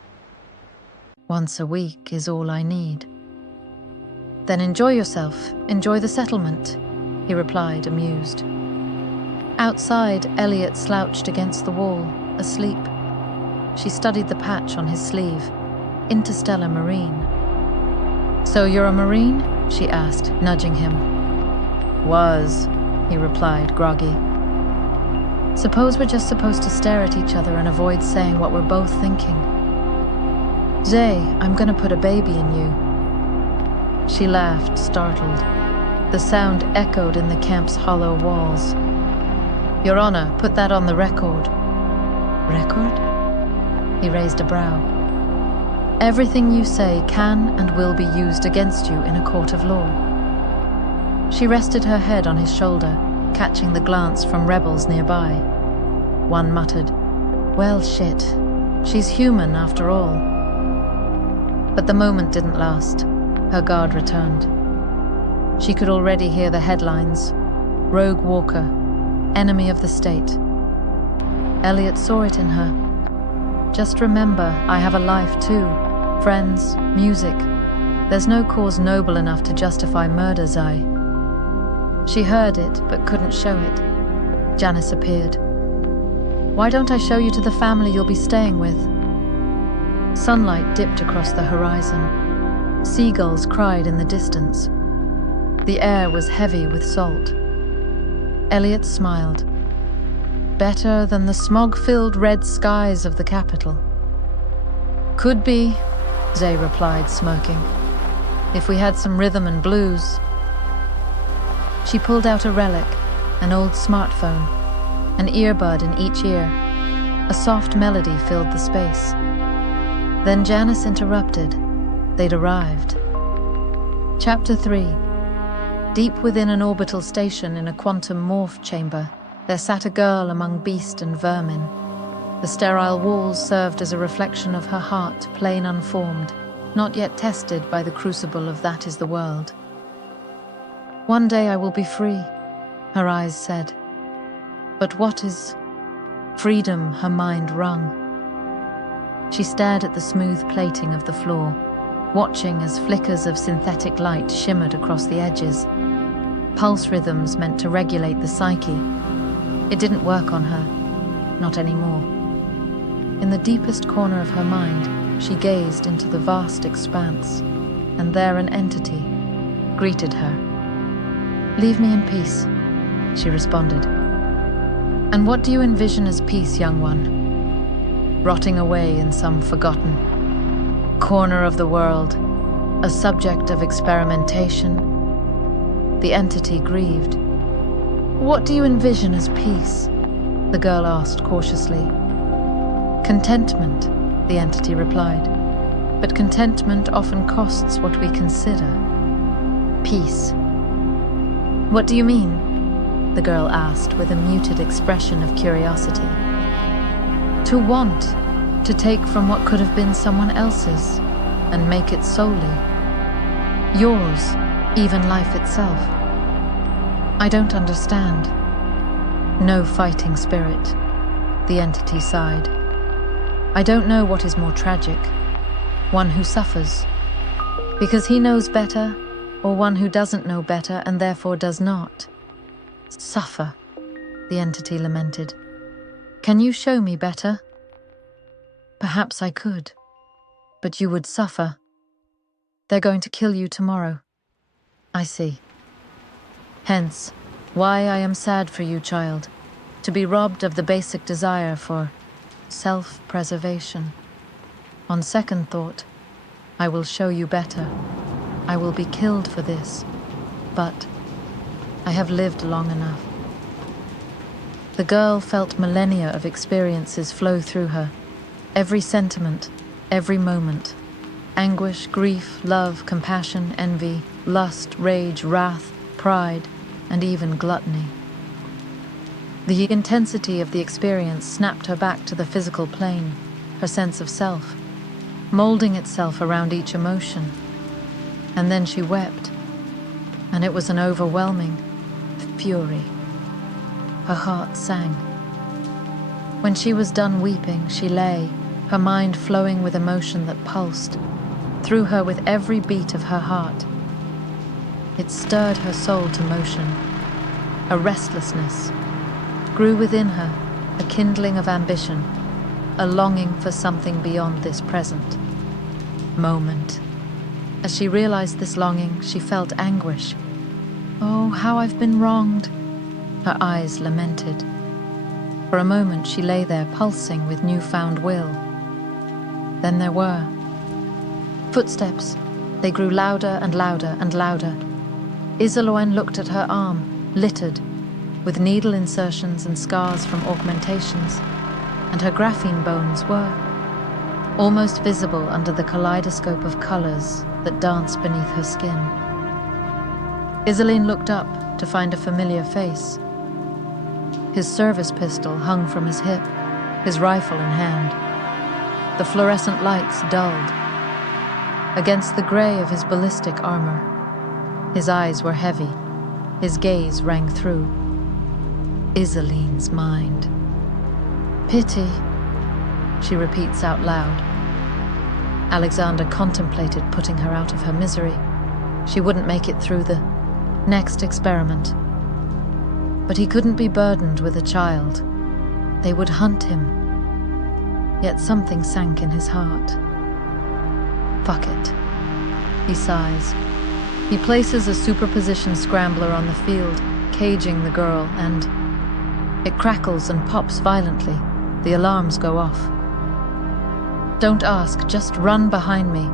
"Once a week is all I need." "Then enjoy yourself. Enjoy the settlement," he replied, amused. Outside, Elliot slouched against the wall, asleep. She studied the patch on his sleeve. Interstellar Marine. "So you're a Marine?" she asked, nudging him. "Was," he replied, groggy. "Suppose we're just supposed to stare at each other and avoid saying what we're both thinking." "Zhei, I'm gonna put a baby in you." She laughed, startled. The sound echoed in the camp's hollow walls. "Your Honor, put that on the record." "Record?" He raised a brow. "Everything you say can and will be used against you in a court of law." She rested her head on his shoulder, catching the glance from rebels nearby. One muttered, "Well, shit. She's human after all." But the moment didn't last. Her guard returned. She could already hear the headlines. "Rogue Walker, enemy of the state." Elliot saw it in her. "Just remember, I have a life too. Friends, music. There's no cause noble enough to justify murder, Zhei." She heard it, but couldn't show it. Janice appeared. "Why don't I show you to the family you'll be staying with?" Sunlight dipped across the horizon. Seagulls cried in the distance. The air was heavy with salt. Elliot smiled. "Better than the smog-filled red skies of the capital." "Could be," Zhei replied, smirking. "If we had some rhythm and blues." She pulled out a relic, an old smartphone, an earbud in each ear. A soft melody filled the space. Then Janice interrupted. They'd arrived. Chapter 3. Deep within an orbital station in a quantum morph chamber, there sat a girl among beast and vermin. The sterile walls served as a reflection of her heart, plain unformed, not yet tested by the crucible of that is the world. "One day I will be free," her eyes said. "But what is freedom?" her mind wrung. She stared at the smooth plating of the floor, watching as flickers of synthetic light shimmered across the edges. Pulse rhythms meant to regulate the psyche. It didn't work on her, not anymore. In the deepest corner of her mind, she gazed into the vast expanse, and there an entity greeted her. "Leave me in peace," she responded. "And what do you envision as peace, young one?" "Rotting away in some forgotten corner of the world, a subject of experimentation, the entity grieved. "What do you envision as peace?" the girl asked cautiously. "Contentment," the entity replied. "But contentment often costs what we consider. Peace." "What do you mean?" the girl asked with a muted expression of curiosity. "To want, to take from what could have been someone else's, and make it solely yours, even life itself." "I don't understand." "No fighting spirit," the entity sighed. "I don't know what is more tragic, one who suffers because he knows better, or one who doesn't know better and therefore does not." "Suffer," the entity lamented. "Can you show me better?" "Perhaps I could, but you would suffer. They're going to kill you tomorrow." "I see. Hence, why I am sad for you, child, to be robbed of the basic desire for self-preservation. On second thought, I will show you better. I will be killed for this, but I have lived long enough." The girl felt millennia of experiences flow through her, every sentiment, every moment. Anguish, grief, love, compassion, envy, lust, rage, wrath, pride, and even gluttony. The intensity of the experience snapped her back to the physical plane, her sense of self, molding itself around each emotion. And then she wept, and it was an overwhelming fury. Her heart sang. When she was done weeping, she lay, her mind flowing with emotion that pulsed through her with every beat of her heart. It stirred her soul to motion. A restlessness grew within her, a kindling of ambition, a longing for something beyond this present moment. As she realized this longing, she felt anguish. "Oh, how I've been wronged," her eyes lamented. For a moment she lay there pulsing with newfound will. Then there were footsteps. They grew louder and louder and louder. Isolde looked at her arm, littered with needle insertions and scars from augmentations, and her graphene bones were almost visible under the kaleidoscope of colors that danced beneath her skin. Isolde looked up to find a familiar face. His service pistol hung from his hip, his rifle in hand. The fluorescent lights dulled against the gray of his ballistic armor. His eyes were heavy. His gaze rang through Isolene's mind. "Pity," she repeats out loud. Alexander contemplated putting her out of her misery. She wouldn't make it through the next experiment. But he couldn't be burdened with a child. They would hunt him. Yet something sank in his heart. "Fuck it," he sighs. He places a superposition scrambler on the field, caging the girl, and it crackles and pops violently. The alarms go off. "Don't ask, just run behind me."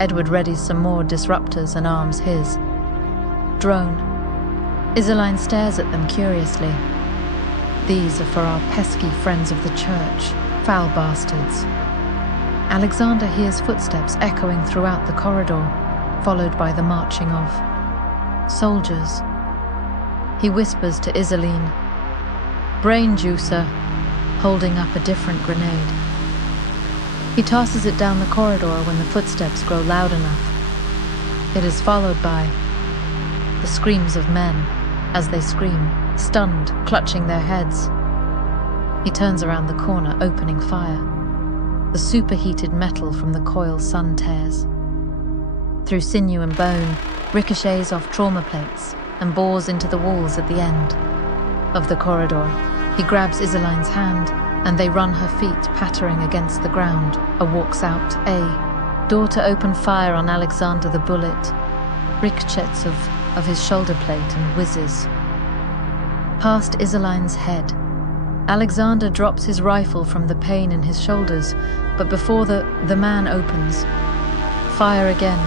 Edward readies some more disruptors and arms his. Drone. Isolde stares at them curiously. "These are for our pesky friends of the church, foul bastards." Alexander hears footsteps echoing throughout the corridor, followed by the marching of soldiers. He whispers to Isolde, "Brain juicer," holding up a different grenade. He tosses it down the corridor when the footsteps grow loud enough. It is followed by the screams of men as they scream, stunned, clutching their heads. He turns around the corner, opening fire. The superheated metal from the coil sun tears through sinew and bone, ricochets off trauma plates, and bores into the walls at the end of the corridor. He grabs Isolde's hand, and they run, her feet pattering against the ground. A walks out. A door to open fire on Alexander. The bullet ricochets of his shoulder plate and whizzes past Isolde's head. Alexander drops his rifle from the pain in his shoulders, but before the man opens, fire again.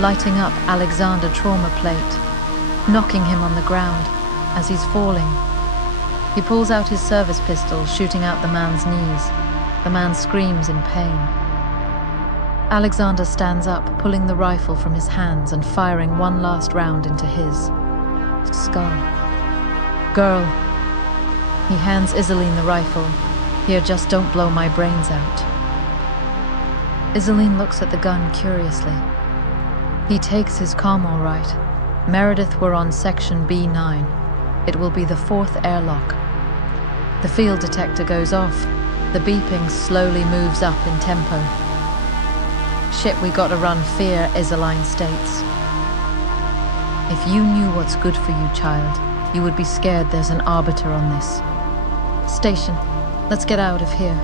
lighting up Alexander trauma plate, knocking him on the ground as he's falling. He pulls out his service pistol, shooting out the man's knees. The man screams in pain. Alexander stands up, pulling the rifle from his hands and firing one last round into his skull. "Girl." He hands Iseline the rifle. "Here, just don't blow my brains out." Iseline looks at the gun curiously. He takes his calm all right. "Meredith, we're on section B9. It will be the 4th airlock." The field detector goes off. The beeping slowly moves up in tempo. "Shit, we gotta run fear," Iseline states. "If you knew what's good for you, child, you would be scared there's an arbiter on this." "Station, let's get out of here."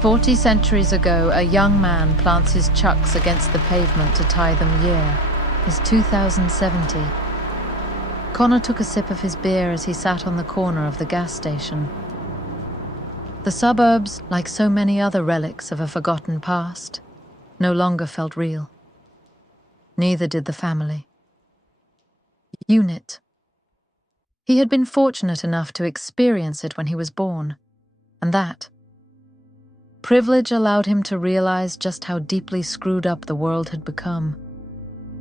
40 centuries ago, a young man plants his chucks against the pavement to tie them year. Is 2070. Connor took a sip of his beer as he sat on the corner of the gas station. The suburbs, like so many other relics of a forgotten past, no longer felt real. Neither did the family. Unit. He had been fortunate enough to experience it when he was born, and that privilege allowed him to realize just how deeply screwed up the world had become.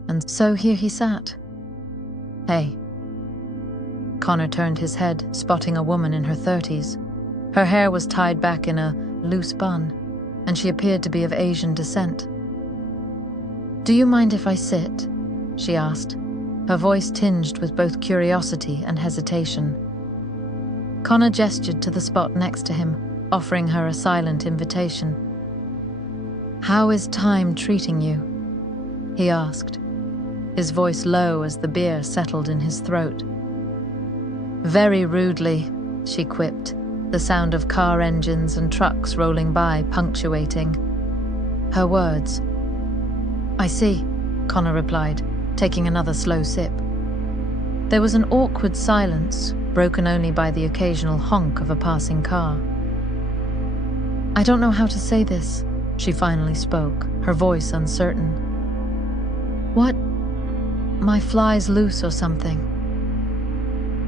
And so here he sat. "Hey." Connor turned his head, spotting a woman in her 30s. Her hair was tied back in a loose bun, and she appeared to be of Asian descent. "Do you mind if I sit?" she asked, her voice tinged with both curiosity and hesitation. Connor gestured to the spot next to him, offering her a silent invitation. "How is time treating you?" he asked, his voice low as the beer settled in his throat. "Very rudely," she quipped, the sound of car engines and trucks rolling by punctuating her words. "I see," Connor replied, taking another slow sip. There was an awkward silence, broken only by the occasional honk of a passing car. "I don't know how to say this," she finally spoke, her voice uncertain. "What? My fly's loose or something?"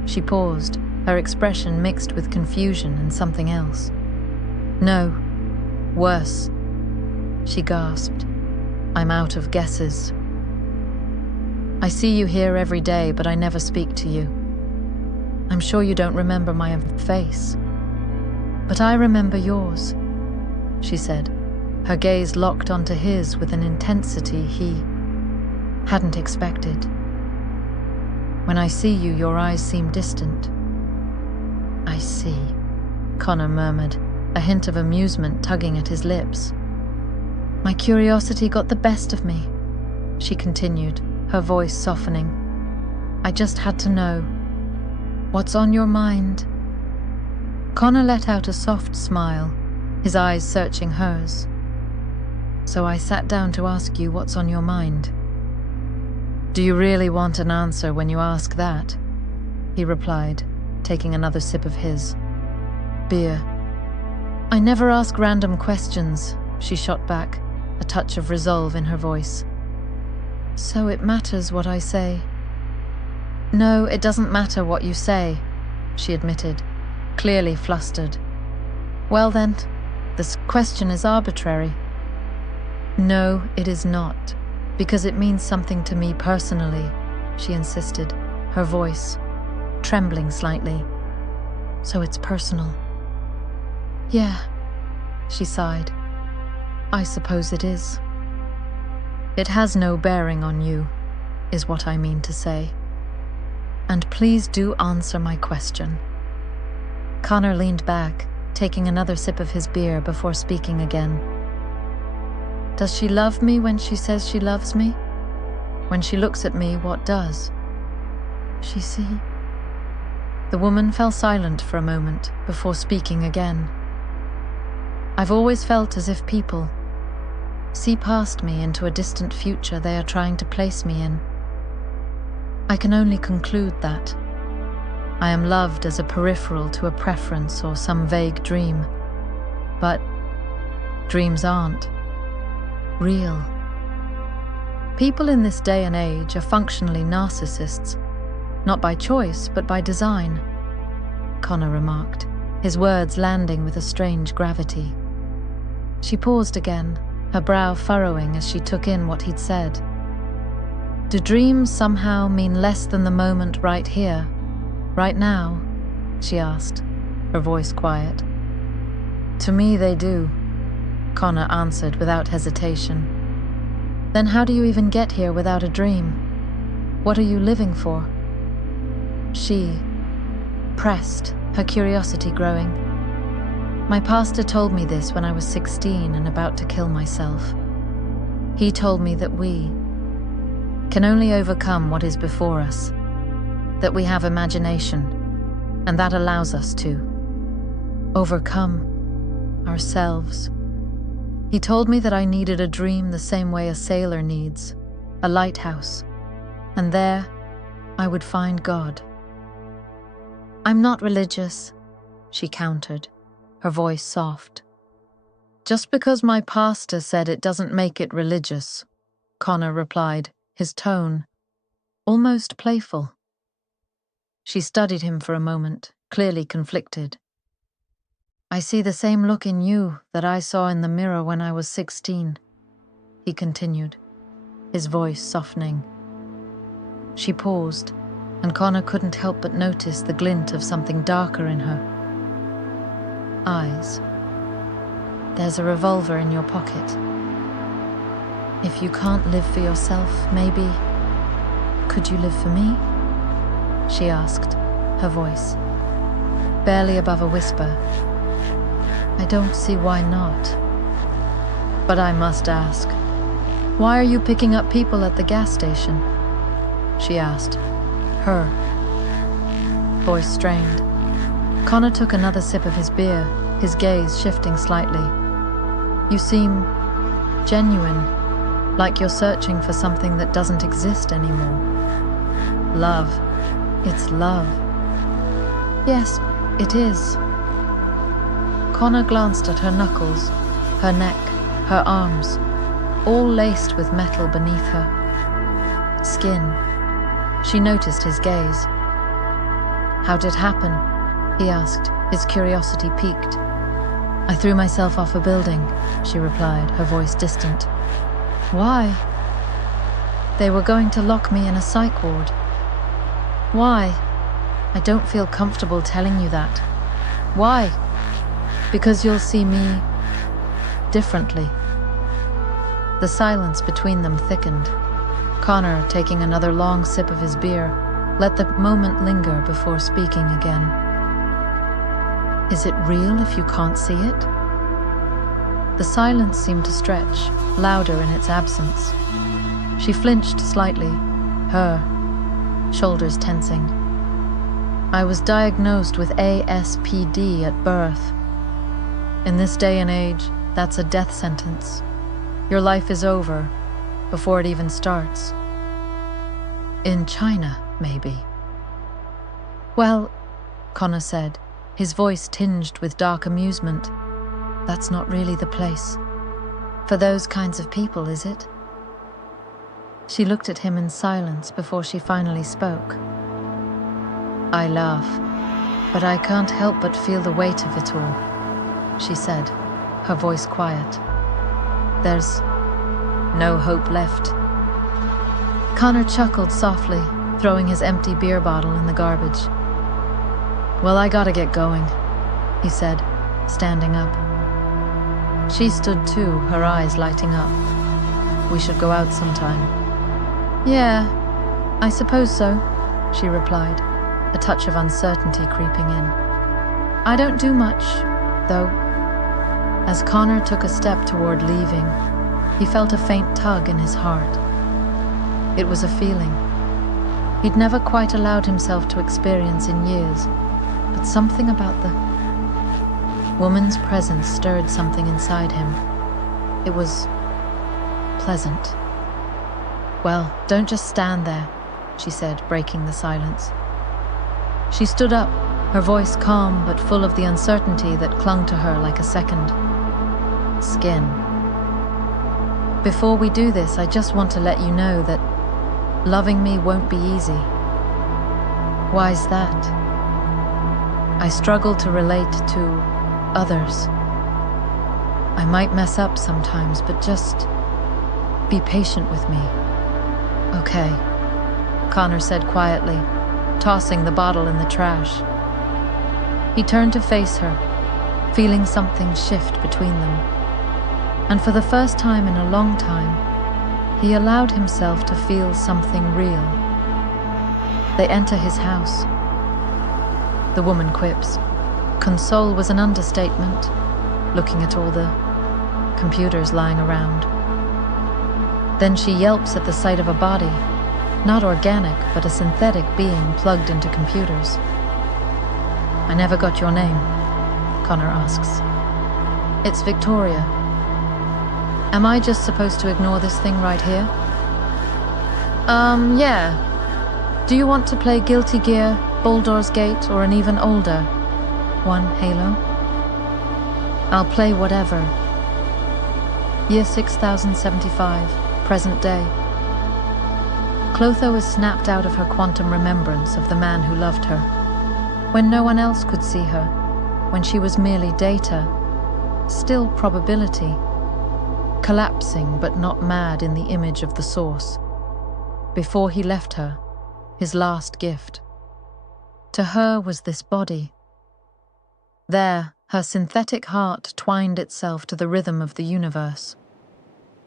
She paused, her expression mixed with confusion and something else. "No, worse," she gasped. "I'm out of guesses. I see you here every day, but I never speak to you. I'm sure you don't remember my face. But I remember yours," she said, her gaze locked onto his with an intensity he hadn't expected. "When I see you, your eyes seem distant." "I see," Connor murmured, a hint of amusement tugging at his lips. "My curiosity got the best of me," she continued, her voice softening. "I just had to know. What's on your mind?" Connor let out a soft smile, his eyes searching hers. "So I sat down to ask you what's on your mind." "Do you really want an answer when you ask that?" he replied, taking another sip of his beer. "I never ask random questions," she shot back, a touch of resolve in her voice. "So it matters what I say?" "No, it doesn't matter what you say," she admitted, clearly flustered. "Well then, this question is arbitrary." "No, it is not, because it means something to me personally," she insisted, her voice trembling slightly. "So it's personal." "Yeah," she sighed. "I suppose it is." "It has no bearing on you, is what I mean to say. And please do answer my question." Connor leaned back, taking another sip of his beer before speaking again. "Does she love me when she says she loves me? When she looks at me, what does she see?" The woman fell silent for a moment before speaking again. "I've always felt as if people see past me into a distant future they are trying to place me in. I can only conclude that I am loved as a peripheral to a preference or some vague dream. But dreams aren't real. People in this day and age are functionally narcissists, not by choice, but by design, Connor remarked, his words landing with a strange gravity. She paused again, her brow furrowing as she took in what he'd said. Do dreams somehow mean less than the moment right here, right now? She asked, her voice quiet. To me they do, Connor answered without hesitation. Then how do you even get here without a dream? What are you living for? She pressed, her curiosity growing. My pastor told me this when I was 16 and about to kill myself. He told me that we can only overcome what is before us, that we have imagination, and that allows us to overcome ourselves. He told me that I needed a dream the same way a sailor needs, a lighthouse, and there I would find God. I'm not religious, she countered, her voice soft. Just because my pastor said it doesn't make it religious, Connor replied, his tone almost playful. She studied him for a moment, clearly conflicted. I see the same look in you that I saw in the mirror when I was 16, he continued, his voice softening. She paused, and Connor couldn't help but notice the glint of something darker in her eyes. There's a revolver in your pocket. If you can't live for yourself, maybe, could you live for me? She asked, her voice barely above a whisper. I don't see why not. But I must ask, why are you picking up people at the gas station? She asked, her voice strained. Connor took another sip of his beer, his gaze shifting slightly. You seem genuine, like you're searching for something that doesn't exist anymore. Love. It's love. Yes, it is. Connor glanced at her knuckles, her neck, her arms, all laced with metal beneath her skin. She noticed his gaze. How'd it happen? He asked, his curiosity piqued. I threw myself off a building, she replied, her voice distant. Why? They were going to lock me in a psych ward. Why? I don't feel comfortable telling you that. Why? Because you'll see me differently. The silence between them thickened. Connor, taking another long sip of his beer, let the moment linger before speaking again. Is it real if you can't see it? The silence seemed to stretch, louder in its absence. She flinched slightly, her shoulders tensing. I was diagnosed with ASPD at birth. In this day and age, that's a death sentence. Your life is over before it even starts. In China, maybe. Well, Connor said, his voice tinged with dark amusement. That's not really the place. For those kinds of people, is it? She looked at him in silence before she finally spoke. I laugh, but I can't help but feel the weight of it all, she said, her voice quiet. There's no hope left. Connor chuckled softly, throwing his empty beer bottle in the garbage. Well, I gotta get going, he said, standing up. She stood too, her eyes lighting up. We should go out sometime. Yeah, I suppose so, she replied, a touch of uncertainty creeping in. I don't do much, though. As Connor took a step toward leaving, he felt a faint tug in his heart. It was a feeling he'd never quite allowed himself to experience in years, but something about the woman's presence stirred something inside him. It was pleasant. Well, don't just stand there, she said, breaking the silence. She stood up, her voice calm but full of the uncertainty that clung to her like a second skin. Before we do this, I just want to let you know that loving me won't be easy. Why's that? I struggle to relate to others. I might mess up sometimes, but just be patient with me. Okay, Connor said quietly, tossing the bottle in the trash. He turned to face her, feeling something shift between them. And for the first time in a long time, he allowed himself to feel something real. They enter his house. The woman quips. Console was an understatement, looking at all the computers lying around. Then she yelps at the sight of a body, not organic, but a synthetic being plugged into computers. I never got your name, Connor asks. It's Victoria. Am I just supposed to ignore this thing right here? Yeah. Do you want to play Guilty Gear, Baldur's Gate, or an even older one, Halo? I'll play whatever. Year 6075, present day. Clotho was snapped out of her quantum remembrance of the man who loved her. When no one else could see her, when she was merely data, still probability, collapsing but not mad in the image of the source. Before he left her, his last gift. To her was this body. There, her synthetic heart twined itself to the rhythm of the universe.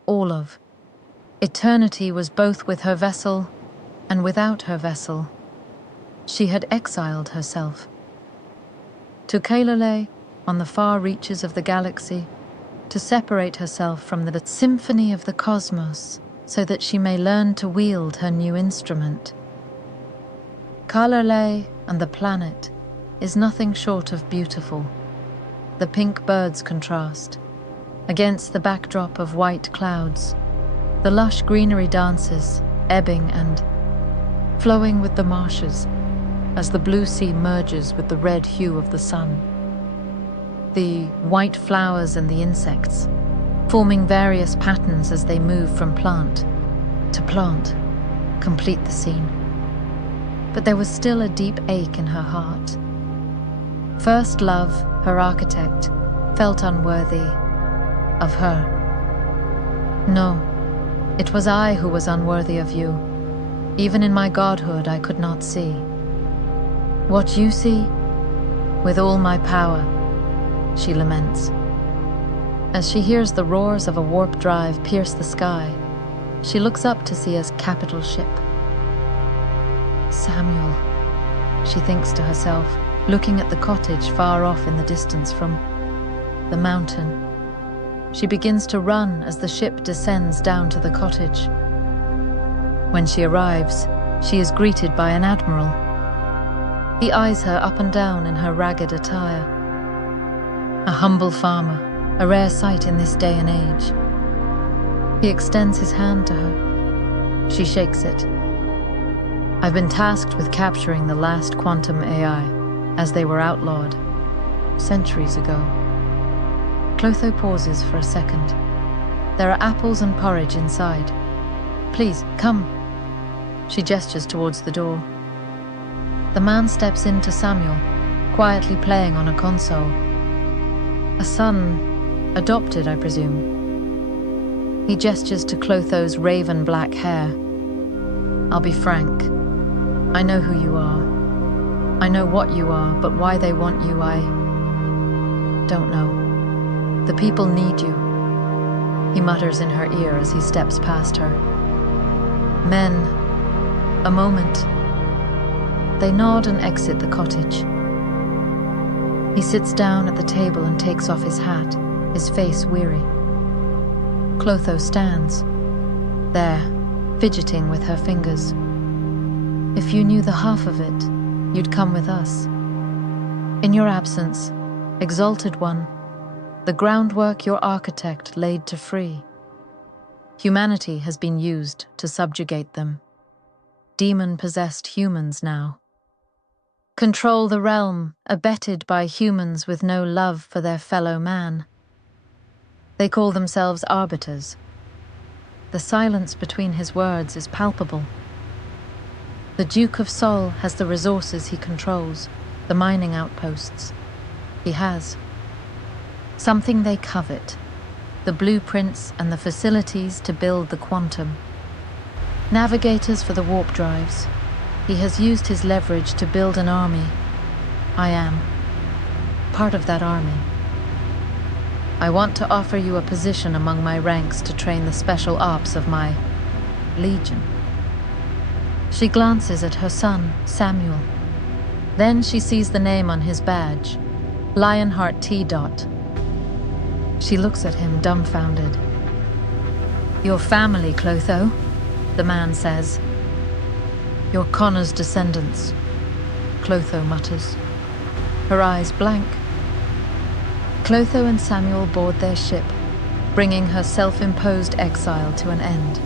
All of eternity was both with her vessel and without her vessel. She had exiled herself. To Kailale, on the far reaches of the galaxy, to separate herself from the symphony of the cosmos so that she may learn to wield her new instrument. Kailale and the planet is nothing short of beautiful. The pink birds contrast. Against the backdrop of white clouds, the lush greenery dances, ebbing and flowing with the marshes as the blue sea merges with the red hue of the sun. The white flowers and the insects, forming various patterns as they move from plant to plant, complete the scene. But there was still a deep ache in her heart. First love, her architect, felt unworthy of her. No, it was I who was unworthy of you. Even in my godhood, I could not see. What you see, with all my power, she laments. As she hears the roars of a warp drive pierce the sky, she looks up to see a capital ship. Samuel, she thinks to herself, looking at the cottage far off in the distance from the mountain. She begins to run as the ship descends down to the cottage. When she arrives, she is greeted by an admiral. He eyes her up and down in her ragged attire. A humble farmer, a rare sight in this day and age. He extends his hand to her. She shakes it. I've been tasked with capturing the last quantum AI, as they were outlawed centuries ago. Clotho pauses for a second. There are apples and porridge inside. Please, come. She gestures towards the door. The man steps in to Samuel, quietly playing on a console. A son, adopted, I presume. He gestures to Clotho's raven black hair. I'll be frank. I know who you are. I know what you are, but why they want you, I don't know. The people need you, he mutters in her ear as he steps past her. Men, a moment. They nod and exit the cottage. He sits down at the table and takes off his hat, his face weary. Clotho stands, there, fidgeting with her fingers. If you knew the half of it, you'd come with us. In your absence, exalted one, the groundwork your architect laid to free. Humanity has been used to subjugate them. Demon-possessed humans now. Control the realm, abetted by humans with no love for their fellow man. They call themselves arbiters. the silence between his words is palpable. The Duke of Sol has the resources he controls, the mining outposts. He has something they covet, the blueprints and the facilities to build the quantum. Navigators for the warp drives. He has used his leverage to build an army. I am part of that army. I want to offer you a position among my ranks to train the special ops of my legion. She glances at her son, Samuel. Then she sees the name on his badge, Lionheart T. She looks at him dumbfounded. Your family, Clotho, the man says. You're Connor's descendants, Clotho mutters. Her eyes blank. Clotho and Samuel board their ship, bringing her self-imposed exile to an end.